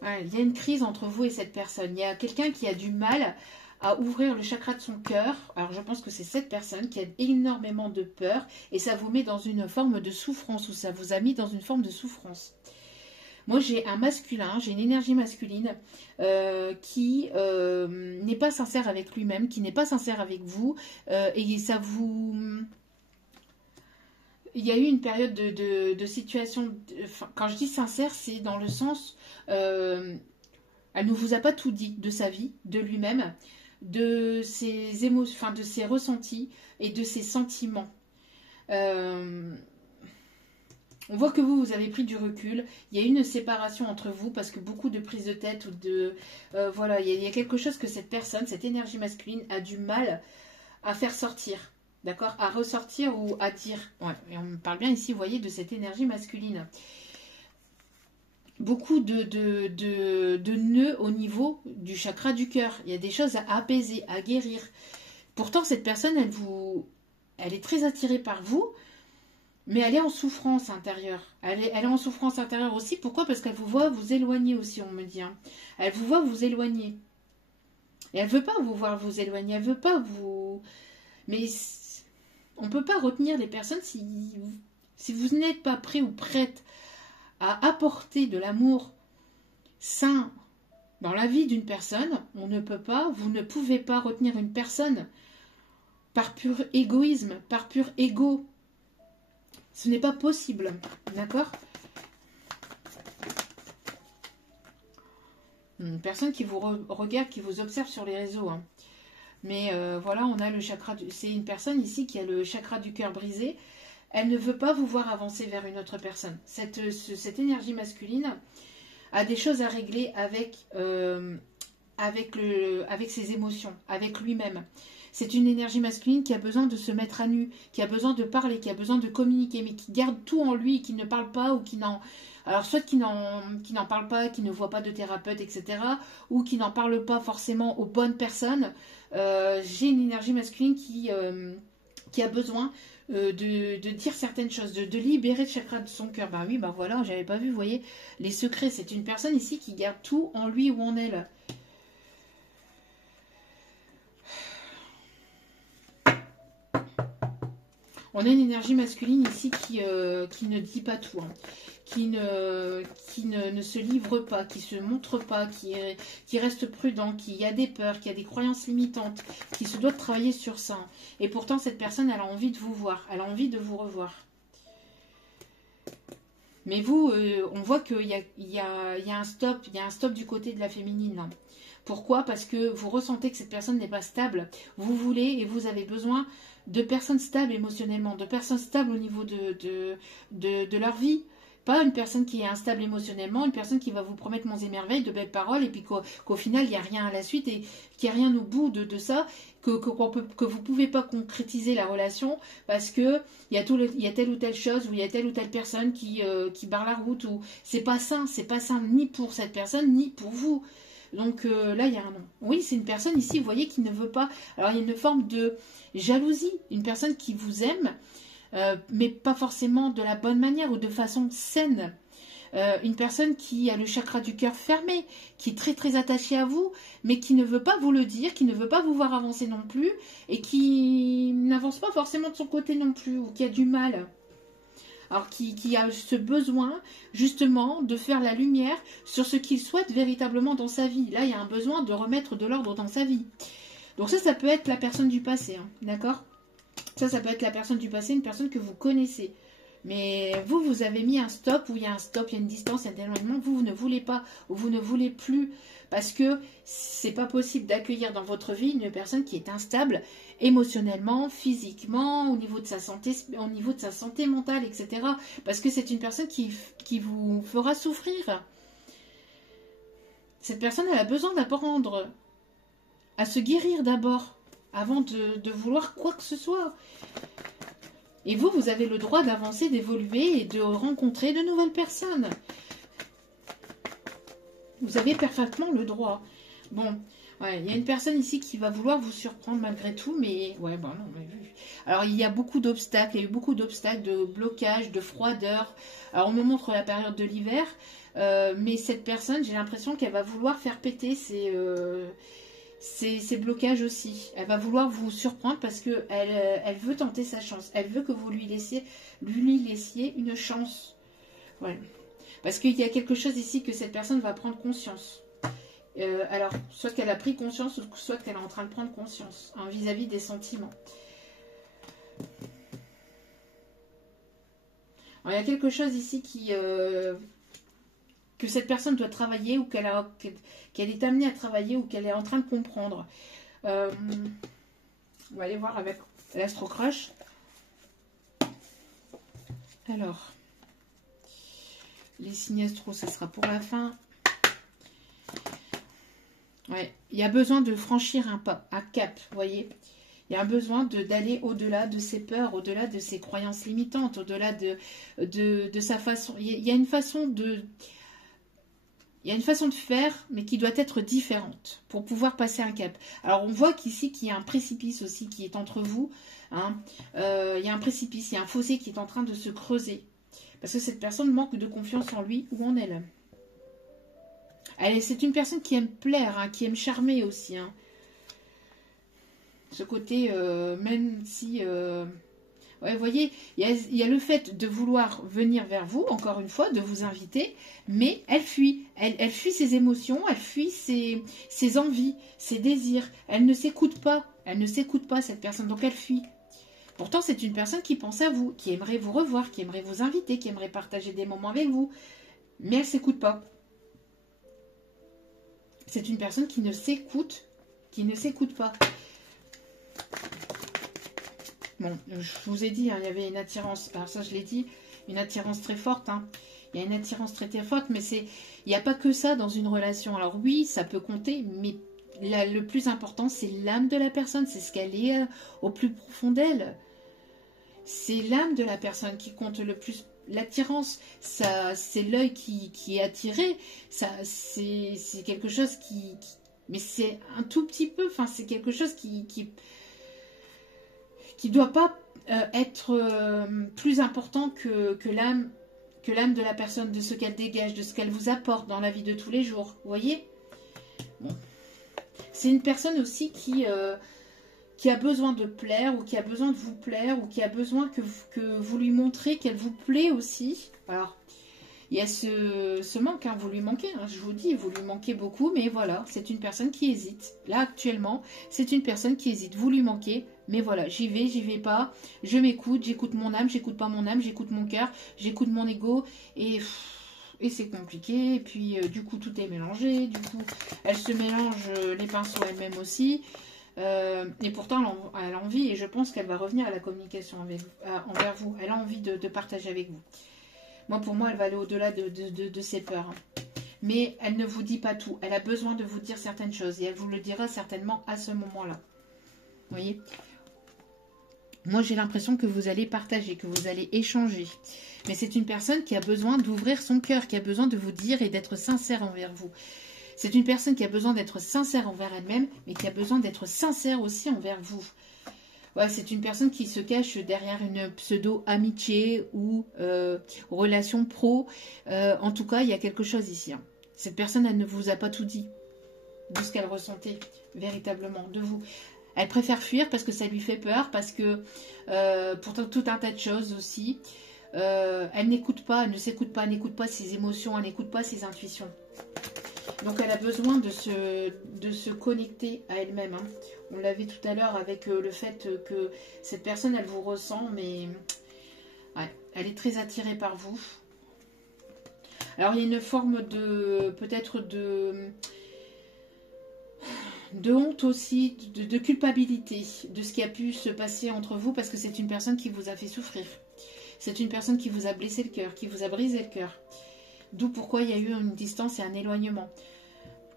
ouais, il y a une crise entre vous et cette personne. Il y a quelqu'un qui a du mal à ouvrir le chakra de son cœur. Alors je pense que c'est cette personne qui a énormément de peur et ça vous met dans une forme de souffrance, ou ça vous a mis dans une forme de souffrance. Moi j'ai un masculin, j'ai une énergie masculine qui n'est pas sincère avec lui-même, qui n'est pas sincère avec vous, et ça vous... Il y a eu une période de situation, quand je dis sincère, c'est dans le sens, elle ne vous a pas tout dit de sa vie, de lui-même, de ses émotions, enfin de ses ressentis et de ses sentiments. On voit que vous avez pris du recul. Il y a une séparation entre vous parce que beaucoup de prises de tête ou de... voilà, il y a quelque chose que cette personne, cette énergie masculine a du mal à faire sortir. D'accord? À ressortir ou à dire. Ouais, et on me parle bien ici, vous voyez, de cette énergie masculine. Beaucoup de nœuds au niveau du chakra du cœur. Il y a des choses à apaiser, à guérir. Pourtant, cette personne, elle est très attirée par vous, mais elle est en souffrance intérieure. Elle est en souffrance intérieure aussi. Pourquoi? Parce qu'elle vous voit vous éloigner aussi, on me dit. Hein. Elle vous voit vous éloigner. Et elle ne veut pas vous voir vous éloigner. Elle ne veut pas vous... Mais on ne peut pas retenir les personnes si vous n'êtes pas prêt ou prête à apporter de l'amour sain dans la vie d'une personne. On ne peut pas, vous ne pouvez pas retenir une personne par pur égoïsme, par pur ego. Ce n'est pas possible, d'accord? Une personne qui vous regarde, qui vous observe sur les réseaux. Hein. Mais voilà, on a le chakra... C'est une personne ici qui a le chakra du cœur brisé. Elle ne veut pas vous voir avancer vers une autre personne. Cette énergie masculine a des choses à régler avec ses émotions, avec lui-même. C'est une énergie masculine qui a besoin de se mettre à nu, qui a besoin de parler, qui a besoin de communiquer, mais qui garde tout en lui, qui ne parle pas ou qui n'en... Alors soit qui n'en parle pas, qui ne voit pas de thérapeute, etc. Ou qui n'en parle pas forcément aux bonnes personnes. J'ai une énergie masculine qui a besoin de dire certaines choses, de libérer le chakra de son cœur. Ben oui, ben voilà, j'avais pas vu, vous voyez, les secrets. C'est une personne ici qui garde tout en lui ou en elle. On a une énergie masculine ici qui ne dit pas tout, hein. Qui ne se livre pas, qui se montre pas, qui reste prudent, qui a des peurs, qui a des croyances limitantes, qui se doit de travailler sur ça. Et pourtant, cette personne, elle a envie de vous voir, elle a envie de vous revoir. Mais vous, on voit qu'il y a un stop du côté de la féminine, là. Pourquoi? Parce que vous ressentez que cette personne n'est pas stable. Vous voulez et vous avez besoin de personnes stables émotionnellement, de personnes stables au niveau de leur vie. Pas une personne qui est instable émotionnellement, une personne qui va vous promettre monts et merveilles, de belles paroles, et puis qu'au final, il n'y a rien à la suite, et qu'il n'y a rien au bout de ça, que vous ne pouvez pas concrétiser la relation, parce qu'il y a telle ou telle chose, ou il y a telle ou telle personne qui barre la route, ou c'est pas sain ni pour cette personne, ni pour vous. Donc là, il y a un non. Oui, c'est une personne ici, vous voyez, qui ne veut pas... Alors, il y a une forme de jalousie, une personne qui vous aime, mais pas forcément de la bonne manière ou de façon saine. Une personne qui a le chakra du cœur fermé, qui est très très attachée à vous, mais qui ne veut pas vous le dire, qui ne veut pas vous voir avancer non plus, et qui n'avance pas forcément de son côté non plus, ou qui a du mal. Alors qui a ce besoin justement de faire la lumière sur ce qu'il souhaite véritablement dans sa vie. Là, il y a un besoin de remettre de l'ordre dans sa vie. Donc ça peut être la personne du passé, hein, d'accord ? Ça peut être la personne du passé, une personne que vous connaissez. Mais vous avez mis un stop, où il y a un stop, il y a une distance, il y a un éloignement, vous ne voulez pas, ou vous ne voulez plus, parce que c'est pas possible d'accueillir dans votre vie une personne qui est instable émotionnellement, physiquement, au niveau de sa santé mentale, etc. Parce que c'est une personne qui vous fera souffrir. Cette personne, elle a besoin d'apprendre à se guérir d'abord, avant de vouloir quoi que ce soit. Et vous avez le droit d'avancer, d'évoluer et de rencontrer de nouvelles personnes. Vous avez parfaitement le droit. Bon, ouais, il y a une personne ici qui va vouloir vous surprendre malgré tout, mais ouais, bon, non, mais... Alors, il y a beaucoup d'obstacles, il y a eu beaucoup d'obstacles, de blocages, de froideur. Alors, on me montre la période de l'hiver, mais cette personne, j'ai l'impression qu'elle va vouloir faire péter ses blocages aussi. Elle va vouloir vous surprendre parce que elle veut tenter sa chance. Elle veut que vous lui laissiez une chance. Ouais. Parce qu'il y a quelque chose ici que cette personne va prendre conscience. Alors, soit qu'elle a pris conscience, soit qu'elle est en train de prendre conscience hein, vis-à-vis des sentiments. Alors, il y a quelque chose ici que cette personne doit travailler ou qu'elle est amenée à travailler ou qu'elle est en train de comprendre. On va aller voir avec l'Astro-Crush. Alors, les signes astro, ça sera pour la fin. Ouais, il y a besoin de franchir un pas, un cap, vous voyez. Il y a un besoin d'aller au-delà de ses peurs, au-delà de ses croyances limitantes, au-delà de sa façon. Il y a une façon de... Il y a une façon de faire, mais qui doit être différente pour pouvoir passer un cap. Alors, on voit qu'ici, qu'il y a un précipice aussi qui est entre vous. Hein. Il y a un précipice, il y a un fossé qui est en train de se creuser. Parce que cette personne manque de confiance en lui ou en elle. C'est une personne qui aime plaire, hein, qui aime charmer aussi. Hein. Ce côté, même si... Ouais, vous voyez, il y a le fait de vouloir venir vers vous, encore une fois, de vous inviter, mais elle fuit. Elle fuit ses émotions, elle fuit ses envies, ses désirs. Elle ne s'écoute pas. Elle ne s'écoute pas, cette personne, donc elle fuit. Pourtant, c'est une personne qui pense à vous, qui aimerait vous revoir, qui aimerait vous inviter, qui aimerait partager des moments avec vous. Mais elle ne s'écoute pas. C'est une personne qui ne s'écoute pas. Bon, je vous ai dit, hein, il y avait une attirance, alors ça je l'ai dit, une attirance très forte. Hein. Il y a une attirance très très forte, mais il n'y a pas que ça dans une relation. Alors oui, ça peut compter, mais le plus important, c'est l'âme de la personne, c'est ce qu'elle est au plus profond d'elle. C'est l'âme de la personne qui compte le plus. L'attirance, c'est l'œil qui est attiré, c'est quelque chose mais c'est un tout petit peu, enfin c'est quelque chose qui doit pas être plus important que l'âme de la personne, de ce qu'elle dégage, de ce qu'elle vous apporte dans la vie de tous les jours. Vous voyez ? Bon. C'est une personne aussi qui qui a besoin de plaire, ou qui a besoin de vous plaire, ou qui a besoin que vous lui montrez qu'elle vous plaît aussi. Alors, il y a ce manque, hein, vous lui manquez, hein, je vous dis, vous lui manquez beaucoup, mais voilà, c'est une personne qui hésite. Là, actuellement, c'est une personne qui hésite, vous lui manquez, mais voilà, j'y vais pas, je m'écoute, j'écoute mon âme, j'écoute pas mon âme, j'écoute mon cœur, j'écoute mon ego, et c'est compliqué, et puis du coup, tout est mélangé, du coup, elle se mélange les pinceaux elle-même aussi, et pourtant, elle a envie, et je pense qu'elle va revenir à la communication envers vous, elle a envie de partager avec vous. Moi, pour moi, elle va aller au-delà de ses peurs. Mais elle ne vous dit pas tout. Elle a besoin de vous dire certaines choses. Et elle vous le dira certainement à ce moment-là. Vous voyez? Moi, j'ai l'impression que vous allez partager, que vous allez échanger. Mais c'est une personne qui a besoin d'ouvrir son cœur, qui a besoin de vous dire et d'être sincère envers vous. C'est une personne qui a besoin d'être sincère envers elle-même, mais qui a besoin d'être sincère aussi envers vous. Ouais, c'est une personne qui se cache derrière une pseudo-amitié ou relation pro. En tout cas, il y a quelque chose ici. Hein. Cette personne, elle ne vous a pas tout dit de ce qu'elle ressentait véritablement de vous. Elle préfère fuir parce que ça lui fait peur, parce que pour tout un tas de choses aussi. Elle n'écoute pas, elle ne s'écoute pas, elle n'écoute pas ses émotions, elle n'écoute pas ses intuitions. Donc elle a besoin de se connecter à elle-même. Hein. On l'a vu tout à l'heure avec le fait que cette personne, elle vous ressent, mais ouais, elle est très attirée par vous. Alors il y a une forme de, peut-être de honte aussi, de culpabilité de ce qui a pu se passer entre vous, parce que c'est une personne qui vous a fait souffrir. C'est une personne qui vous a blessé le cœur, qui vous a brisé le cœur. D'où pourquoi il y a eu une distance et un éloignement.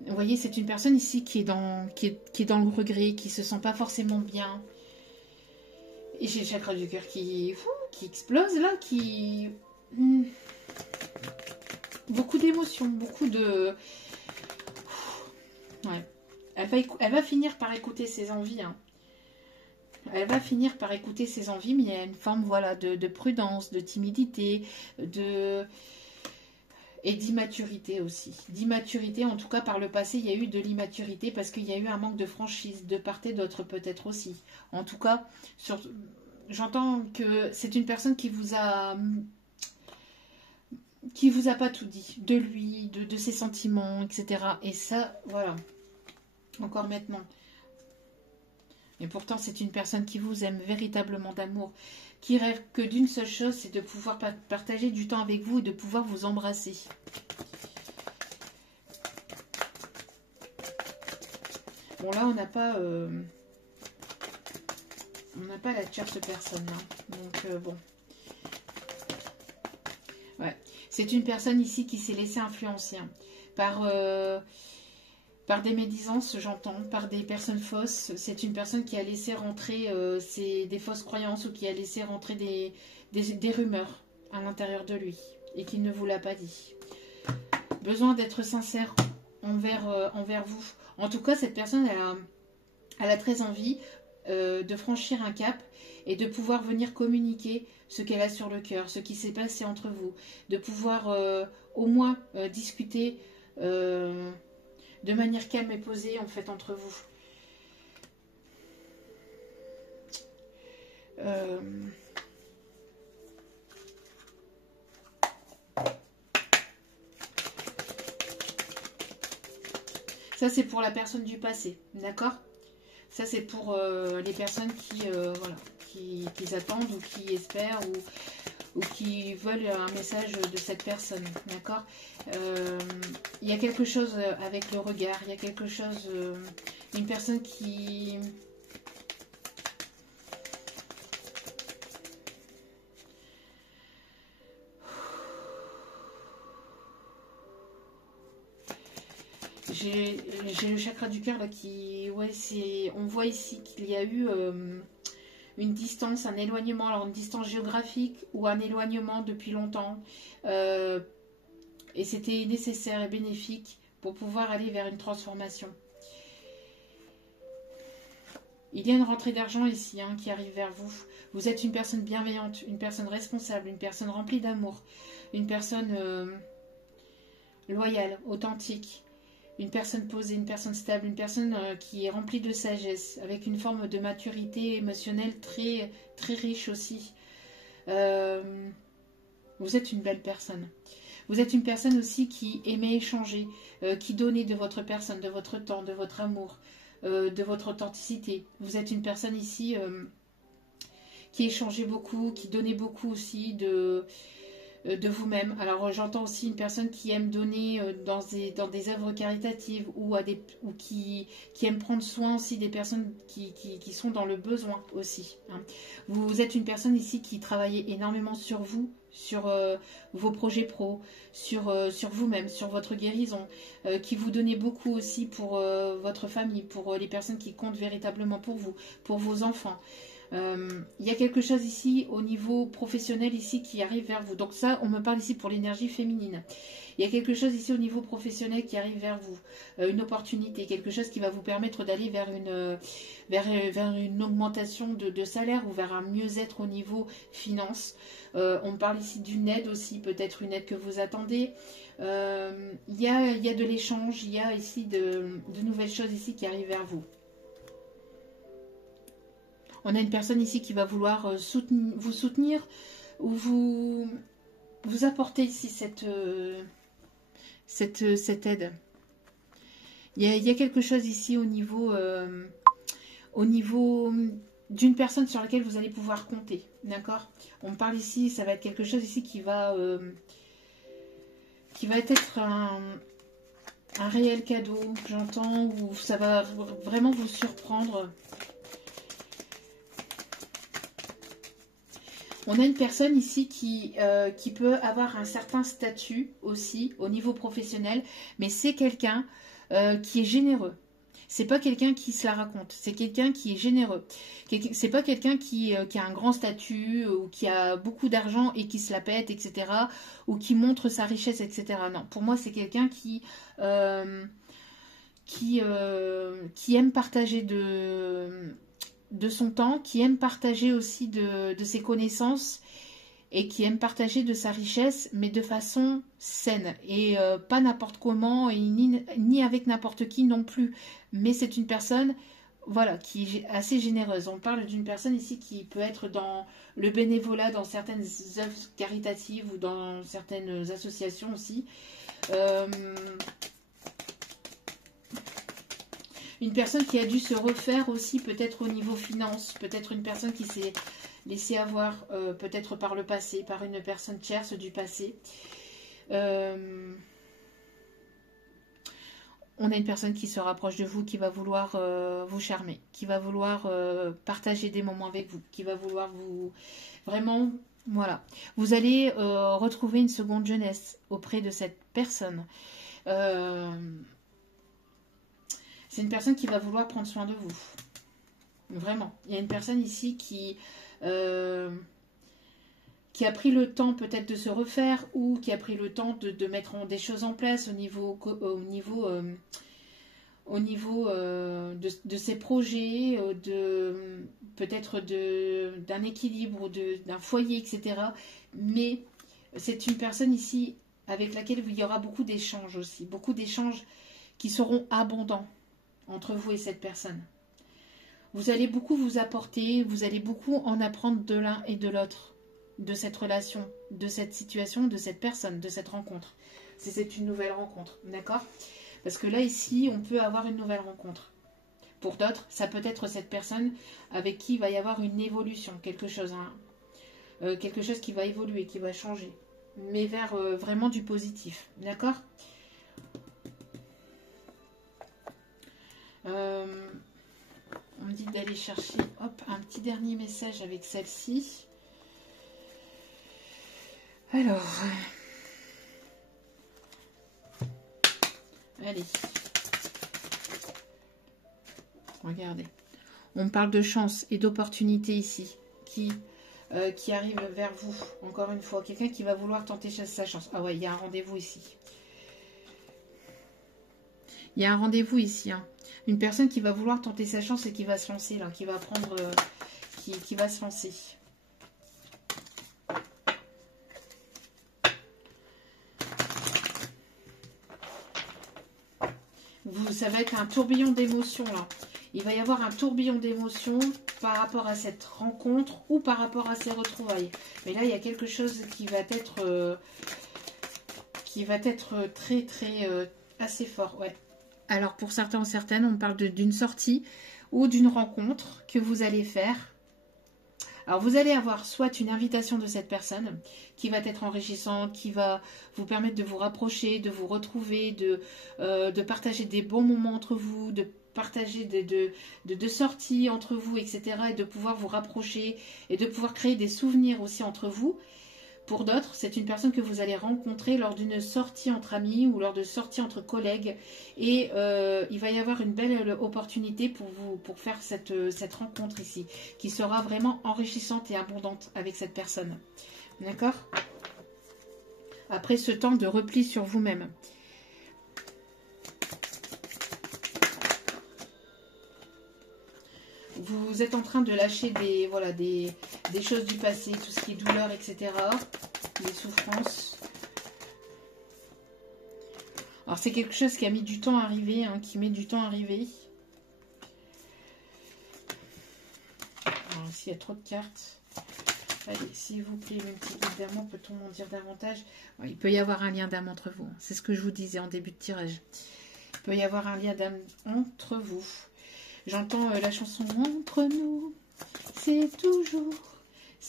Vous voyez, c'est une personne ici qui est dans le regret, qui se sent pas forcément bien. Et j'ai le chakra du cœur qui explose là, beaucoup d'émotions, beaucoup de... Ouais. Elle va finir par écouter ses envies. Hein. Elle va finir par écouter ses envies, mais il y a une forme, voilà, de prudence, de timidité, et d'immaturité aussi. D'immaturité, en tout cas par le passé, il y a eu de l'immaturité parce qu'il y a eu un manque de franchise de part et d'autre peut-être aussi. En tout cas, j'entends que c'est une personne qui vous a pas tout dit, de lui, de ses sentiments, etc. Et ça, voilà, encore maintenant. Et pourtant, c'est une personne qui vous aime véritablement d'amour, qui rêve que d'une seule chose, c'est de pouvoir partager du temps avec vous et de pouvoir vous embrasser. Bon, là, on n'a pas la tierce personne, hein. Donc, bon. Ouais. C'est une personne ici qui s'est laissée influencer, hein, par des médisances, j'entends, par des personnes fausses. C'est une personne qui a laissé rentrer des fausses croyances, ou qui a laissé rentrer des rumeurs à l'intérieur de lui et qui ne vous l'a pas dit. Besoin d'être sincère envers vous. En tout cas, cette personne, elle a très envie de franchir un cap et de pouvoir venir communiquer ce qu'elle a sur le cœur, ce qui s'est passé entre vous, de pouvoir au moins discuter de manière calme et posée, en fait, entre vous. Ça, c'est pour la personne du passé, d'accord? Ça, c'est pour les personnes voilà, qui attendent ou qui espèrent ou qui veulent un message de cette personne, d'accord? Il y a quelque chose avec le regard, il y a quelque chose, une personne qui... J'ai le chakra du cœur là qui... Ouais, on voit ici qu'il y a eu... une distance, un éloignement, alors une distance géographique ou un éloignement depuis longtemps. Et c'était nécessaire et bénéfique pour pouvoir aller vers une transformation. Il y a une rentrée d'argent ici, hein, qui arrive vers vous. Vous êtes une personne bienveillante, une personne responsable, une personne remplie d'amour, une personne loyale, authentique, une personne posée, une personne stable, une personne qui est remplie de sagesse, avec une forme de maturité émotionnelle très, très riche aussi. Vous êtes une belle personne. Vous êtes une personne aussi qui aimait échanger, qui donnait de votre personne, de votre temps, de votre amour, de votre authenticité. Vous êtes une personne ici qui échangeait beaucoup, qui donnait beaucoup aussi de vous-même. Alors j'entends aussi une personne qui aime donner dans des œuvres caritatives ou qui aime prendre soin aussi des personnes qui sont dans le besoin aussi. Hein. Vous êtes une personne ici qui travaillait énormément sur vous, sur vos projets pro, sur vous-même, sur votre guérison, qui vous donnait beaucoup aussi pour votre famille, pour les personnes qui comptent véritablement pour vous, pour vos enfants. Il y a quelque chose ici au niveau professionnel ici qui arrive vers vous. Donc ça, on me parle ici pour l'énergie féminine. Il y a quelque chose ici au niveau professionnel qui arrive vers vous. Une opportunité, quelque chose qui va vous permettre d'aller vers une augmentation de salaire ou vers un mieux-être au niveau finance. On me parle ici d'une aide aussi, peut-être une aide que vous attendez. Il y a de l'échange, il y a ici de nouvelles choses ici qui arrivent vers vous. On a une personne ici qui va vouloir vous soutenir ou vous apporter ici cette aide. Il y a quelque chose ici au niveau d'une personne sur laquelle vous allez pouvoir compter. D'accord? On me parle ici, ça va être quelque chose ici qui va être un réel cadeau, j'entends, ou ça va vraiment vous surprendre. On a une personne ici qui peut avoir un certain statut aussi au niveau professionnel, mais c'est quelqu'un qui est généreux. C'est pas quelqu'un qui se la raconte, c'est quelqu'un qui est généreux. C'est pas quelqu'un qui a un grand statut ou qui a beaucoup d'argent et qui se la pète, etc. Ou qui montre sa richesse, etc. Non, pour moi c'est quelqu'un qui aime partager de son temps, qui aime partager aussi de ses connaissances et qui aime partager de sa richesse, mais de façon saine et pas n'importe comment et ni avec n'importe qui non plus. Mais c'est une personne, voilà, qui est assez généreuse. On parle d'une personne ici qui peut être dans le bénévolat, dans certaines œuvres caritatives ou dans certaines associations aussi. Une personne qui a dû se refaire aussi peut-être au niveau finance, peut-être une personne qui s'est laissée avoir peut-être par le passé, par une personne tierce du passé. On a une personne qui se rapproche de vous, qui va vouloir vous charmer, qui va vouloir partager des moments avec vous, qui va vouloir vous... Vraiment, voilà. Vous allez retrouver une seconde jeunesse auprès de cette personne. C'est une personne qui va vouloir prendre soin de vous. Vraiment. Il y a une personne ici qui a pris le temps peut-être de se refaire ou qui a pris le temps de mettre des choses en place au niveau de ses projets, peut-être d'un équilibre, d'un foyer, etc. Mais c'est une personne ici avec laquelle il y aura beaucoup d'échanges aussi. Beaucoup d'échanges qui seront abondants entre vous et cette personne. Vous allez beaucoup vous apporter, vous allez beaucoup en apprendre de l'un et de l'autre, de cette relation, de cette situation, de cette personne, de cette rencontre. C'est une nouvelle rencontre, d'accord? Parce que là, ici, on peut avoir une nouvelle rencontre. Pour d'autres, ça peut être cette personne avec qui il va y avoir une évolution, quelque chose qui va évoluer, qui va changer, mais vers vraiment du positif, d'accord? On me dit d'aller chercher un petit dernier message avec celle-ci. Alors, allez, regardez. On parle de chance et d'opportunité ici qui arrive vers vous. Encore une fois, quelqu'un qui va vouloir tenter sa chance. Ah ouais, il y a un rendez-vous ici. Il y a un rendez-vous ici, hein. Une personne qui va vouloir tenter sa chance et qui va se lancer, là, qui va prendre, qui va se lancer. Ça va être un tourbillon d'émotions là. Il va y avoir un tourbillon d'émotions par rapport à cette rencontre ou par rapport à ces retrouvailles. Mais là, il y a quelque chose qui va être très, très, assez fort. Ouais. Alors, pour certains ou certaines, on parle d'une sortie ou d'une rencontre que vous allez faire. Alors, vous allez avoir soit une invitation de cette personne qui va être enrichissante, qui va vous permettre de vous rapprocher, de vous retrouver, de partager des bons moments entre vous, de partager de sorties entre vous, etc. Et de pouvoir vous rapprocher et de pouvoir créer des souvenirs aussi entre vous. Pour d'autres, c'est une personne que vous allez rencontrer lors d'une sortie entre amis ou lors de sorties entre collègues. Et il va y avoir une belle opportunité pour faire cette rencontre ici, qui sera vraiment enrichissante et abondante avec cette personne. D'accord? Après ce temps de repli sur vous-même. Vous êtes en train de lâcher des choses du passé, tout ce qui est douleur, etc. Les souffrances. Alors c'est quelque chose qui a mis du temps à arriver, hein, qui met du temps à arriver. Alors ici il y a trop de cartes. Allez, s'il vous plaît, mes petits guides d'amour, peut-on m'en dire davantage? Il peut y avoir un lien d'âme entre vous. C'est ce que je vous disais en début de tirage. Il peut y avoir un lien d'âme entre vous. J'entends la chanson Entre nous, c'est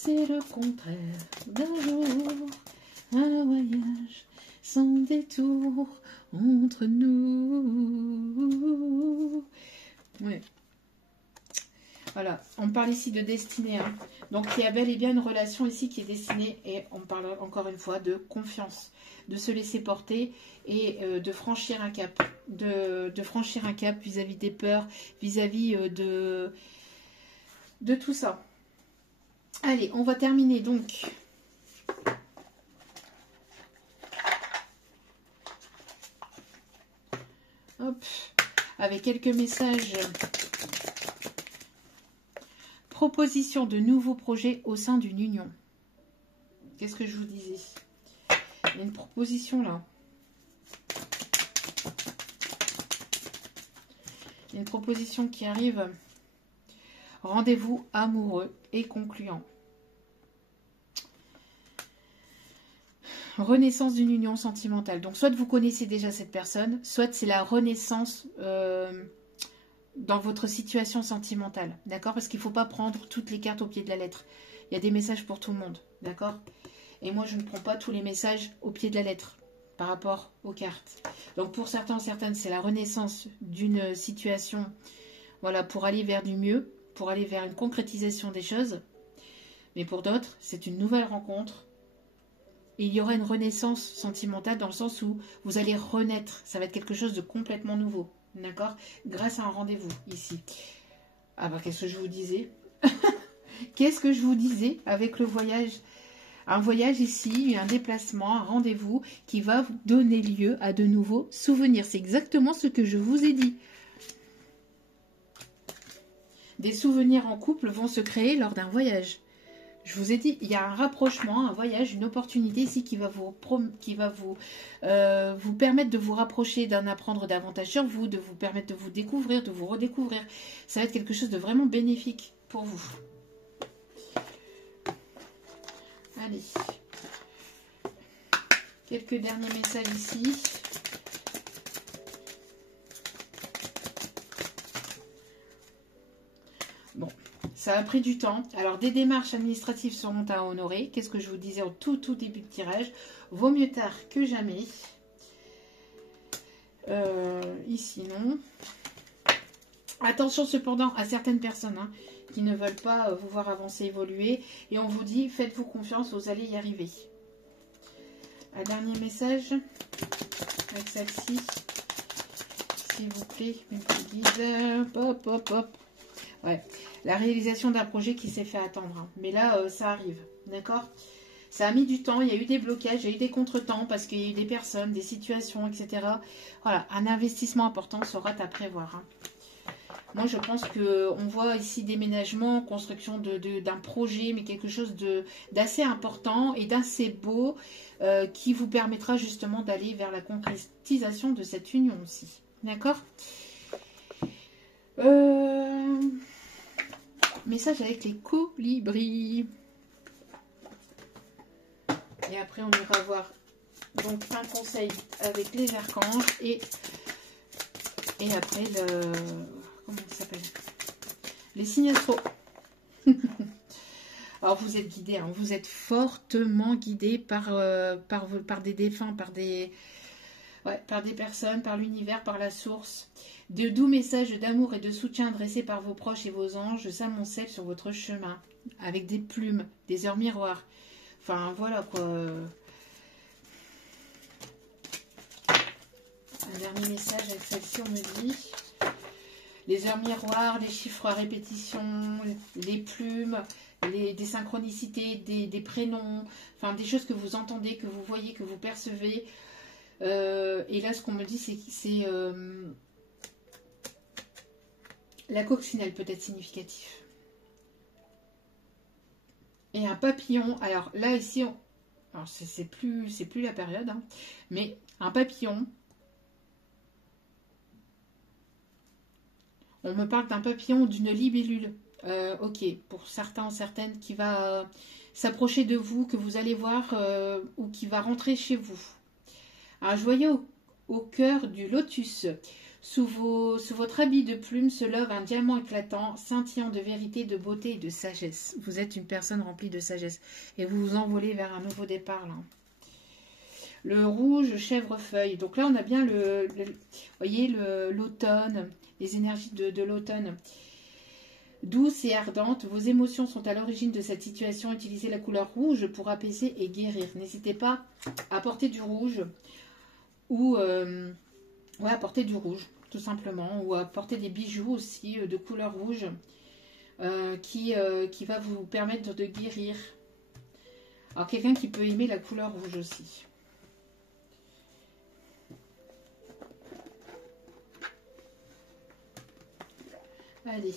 le contraire d'un jour, un voyage sans détour entre nous. Ouais. Voilà, on parle ici de destinée. Hein. Donc il y a bel et bien une relation ici qui est destinée, et on parle encore une fois de confiance, de se laisser porter et de franchir un cap. De franchir un cap vis-à-vis des peurs, vis-à-vis de tout ça. Allez, on va terminer donc. Hop, avec quelques messages. Proposition de nouveaux projets au sein d'une union. Qu'est-ce que je vous disais? Il y a une proposition là. Il y a une proposition qui arrive. Rendez-vous amoureux et concluant. Renaissance d'une union sentimentale. Donc soit vous connaissez déjà cette personne, soit c'est la renaissance dans votre situation sentimentale. D'accord? Parce qu'il ne faut pas prendre toutes les cartes au pied de la lettre. Il y a des messages pour tout le monde. D'accord? Et moi, je ne prends pas tous les messages au pied de la lettre par rapport aux cartes. Donc pour certains, certaines, c'est la renaissance d'une situation, voilà, pour aller vers du mieux, pour aller vers une concrétisation des choses. Mais pour d'autres, c'est une nouvelle rencontre. Et il y aura une renaissance sentimentale dans le sens où vous allez renaître. Ça va être quelque chose de complètement nouveau. D'accord? Grâce à un rendez-vous ici. Ah bah qu'est-ce que je vous disais? Qu'est-ce que je vous disais avec le voyage? Un voyage ici, un déplacement, un rendez-vous qui va vous donner lieu à de nouveaux souvenirs. C'est exactement ce que je vous ai dit. Des souvenirs en couple vont se créer lors d'un voyage. Je vous ai dit, il y a un rapprochement, un voyage, une opportunité ici qui va vous permettre de vous rapprocher, d'en apprendre davantage sur vous, de vous permettre de vous découvrir, de vous redécouvrir. Ça va être quelque chose de vraiment bénéfique pour vous. Allez. Quelques derniers messages ici. Bon. Ça a pris du temps. Alors, des démarches administratives seront à honorer. Qu'est-ce que je vous disais au tout début de tirage? Vaut mieux tard que jamais. Ici, non. Attention cependant à certaines personnes qui ne veulent pas vous voir avancer, évoluer. Et on vous dit, faites-vous confiance, vous allez y arriver. Un dernier message avec celle-ci. S'il vous plaît, mes petits guides. Hop, hop, hop. Ouais, la réalisation d'un projet qui s'est fait attendre. Hein. Mais là, ça arrive, d'accord? Ça a mis du temps, il y a eu des blocages, il y a eu des contretemps parce qu'il y a eu des personnes, des situations, etc. Voilà, un investissement important sera à prévoir. Hein. Moi, je pense qu'on voit ici déménagement, construction d'un projet, mais quelque chose d'assez important et d'assez beau qui vous permettra justement d'aller vers la concrétisation de cette union aussi. D'accord. Message avec les colibris. Et après, on ira voir donc un conseil avec les archanges et après le... Comment ça s'appelle? Les signes astro. Alors, vous êtes guidés, hein, vous êtes fortement guidés par des défunts, par des personnes, par l'univers, par la source. De doux messages d'amour et de soutien adressés par vos proches et vos anges s'amoncellent sur votre chemin, avec des plumes, des heures miroirs. Enfin, voilà quoi. Un dernier message avec celle-ci, on me dit... Les heures miroirs, les chiffres à répétition, les plumes, des synchronicités, des prénoms, enfin des choses que vous entendez, que vous voyez, que vous percevez. Et là, ce qu'on me dit, c'est la coccinelle peut être significatif. Et un papillon, alors là, ici, alors c'est plus la période, hein, mais un papillon... On me parle d'un papillon ou d'une libellule. Ok, pour certains, certaines, qui va s'approcher de vous, que vous allez voir, ou qui va rentrer chez vous. Un joyau au cœur du lotus. Sous votre habit de plume se lève un diamant éclatant, scintillant de vérité, de beauté et de sagesse. Vous êtes une personne remplie de sagesse. Et vous vous envolez vers un nouveau départ, là. Le rouge chèvrefeuille. Donc là, on a bien voyez, l'automne, les énergies de l'automne. Douce et ardente, vos émotions sont à l'origine de cette situation. Utilisez la couleur rouge pour apaiser et guérir. N'hésitez pas à porter du rouge ou à porter du rouge, tout simplement. Ou à porter des bijoux aussi de couleur rouge qui va vous permettre de guérir. Alors, quelqu'un qui peut aimer la couleur rouge aussi. Allez,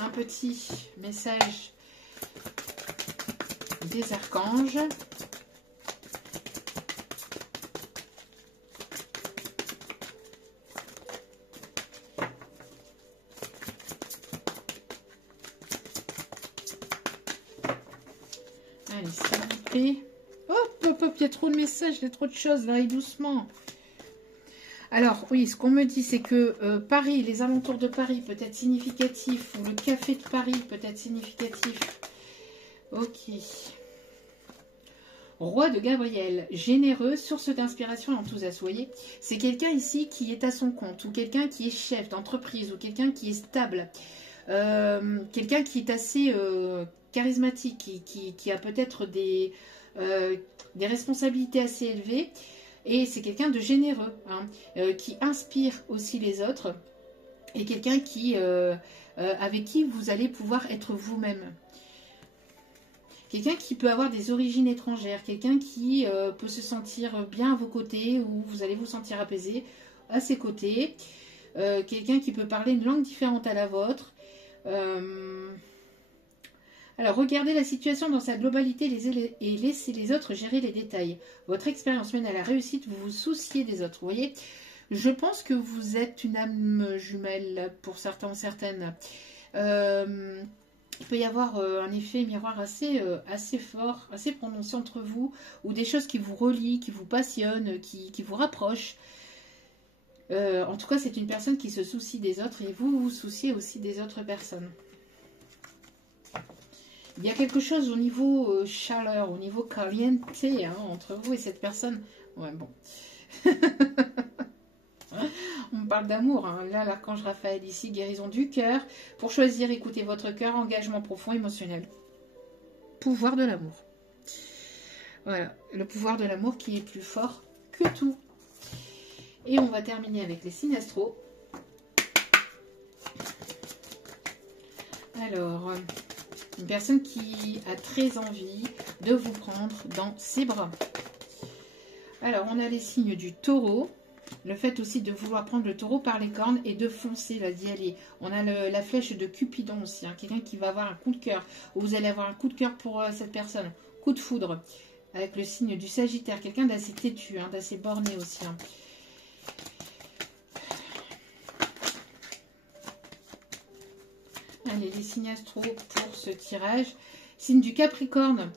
un petit message des archanges. Allez, s'il vous plaît. Hop, hop, hop, il y a trop de messages, il y a trop de choses, là, et doucement. Alors, oui, ce qu'on me dit, c'est que Paris, les alentours de Paris peut être significatif, ou le café de Paris peut être significatif. Ok. Roi de Gabriel, généreux, source d'inspiration et enthousiasme. Vous voyez, c'est quelqu'un ici qui est à son compte, ou quelqu'un qui est chef d'entreprise, ou quelqu'un qui est stable, quelqu'un qui est assez charismatique, qui a peut-être des responsabilités assez élevées. Et c'est quelqu'un de généreux, hein, qui inspire aussi les autres. Et quelqu'un avec qui vous allez pouvoir être vous-même. Quelqu'un qui peut avoir des origines étrangères. Quelqu'un qui peut se sentir bien à vos côtés, ou vous allez vous sentir apaisé à ses côtés. Quelqu'un qui peut parler une langue différente à la vôtre. Alors, regardez la situation dans sa globalité et laissez les autres gérer les détails. Votre expérience mène à la réussite, vous vous souciez des autres. Vous voyez, je pense que vous êtes une âme jumelle pour certains ou certaines. Il peut y avoir un effet miroir assez fort, assez prononcé entre vous, ou des choses qui vous relient, qui vous passionnent, qui vous rapprochent. En tout cas, c'est une personne qui se soucie des autres et vous vous souciez aussi des autres personnes. Il y a quelque chose au niveau chaleur, au niveau caliente, hein, entre vous et cette personne. Ouais, bon. On me parle d'amour. Hein. Là, l'archange Raphaël ici, guérison du cœur. Pour choisir, écoutez votre cœur, engagement profond, émotionnel. Pouvoir de l'amour. Voilà, le pouvoir de l'amour qui est plus fort que tout. Et on va terminer avec les signes astro. Alors... Une personne qui a très envie de vous prendre dans ses bras. Alors, on a les signes du taureau. Le fait aussi de vouloir prendre le taureau par les cornes et de foncer, là, d'y aller. On a la flèche de Cupidon aussi. Hein, quelqu'un qui va avoir un coup de cœur. Ou vous allez avoir un coup de cœur pour cette personne. Coup de foudre. Avec le signe du Sagittaire. Quelqu'un d'assez têtu, hein, d'assez borné aussi. Hein. Allez, les signes astro pour ce tirage. Signe du Capricorne.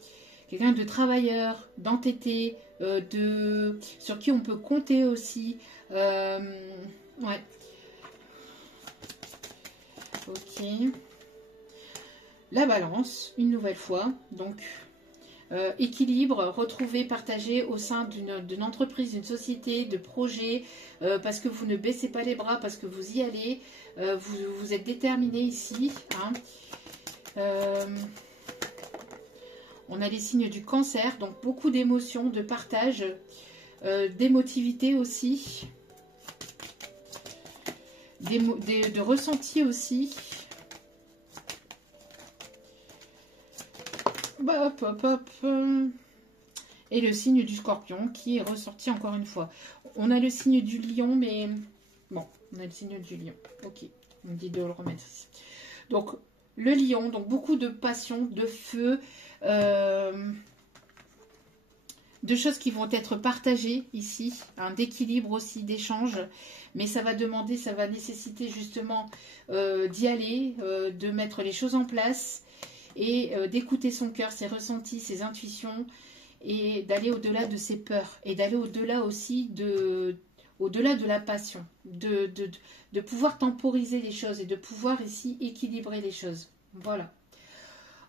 Quelqu'un de travailleur, d'entêté, sur qui on peut compter aussi. Ouais. Ok. La Balance, une nouvelle fois. Donc, équilibre, retrouver, partager au sein d'une entreprise, d'une société, de projet, parce que vous ne baissez pas les bras, parce que vous y allez. Vous êtes déterminé ici. Hein. On a les signes du Cancer, donc beaucoup d'émotions, de partage, d'émotivité aussi, de ressenti aussi. Hop, hop, hop. Et le signe du Scorpion qui est ressorti encore une fois. On a le signe du Lion, mais bon, on a le signe du Lion. Ok, on me dit de le remettre ici. Donc, le Lion, donc beaucoup de passion, de feu, de choses qui vont être partagées ici, hein, d'équilibre aussi, d'échange, mais ça va demander, ça va nécessiter justement d'y aller, de mettre les choses en place et d'écouter son cœur, ses ressentis, ses intuitions et d'aller au-delà de ses peurs et d'aller au-delà aussi au-delà de la passion, de pouvoir temporiser les choses et de pouvoir ici équilibrer les choses. Voilà.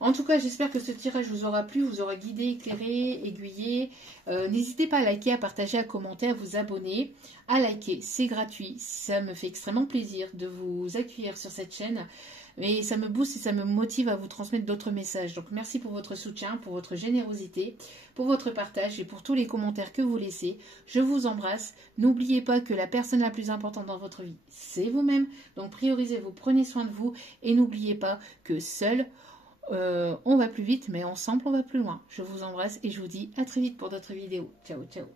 En tout cas, j'espère que ce tirage vous aura plu, vous aura guidé, éclairé, aiguillé. N'hésitez pas à liker, à partager, à commenter, à vous abonner. À liker, c'est gratuit. Ça me fait extrêmement plaisir de vous accueillir sur cette chaîne. Mais ça me booste et ça me motive à vous transmettre d'autres messages. Donc merci pour votre soutien, pour votre générosité, pour votre partage et pour tous les commentaires que vous laissez. Je vous embrasse. N'oubliez pas que la personne la plus importante dans votre vie, c'est vous-même. Donc priorisez-vous, prenez soin de vous. Et n'oubliez pas que seul... on va plus vite, mais ensemble, on va plus loin. Je vous embrasse et je vous dis à très vite pour d'autres vidéos. Ciao, ciao.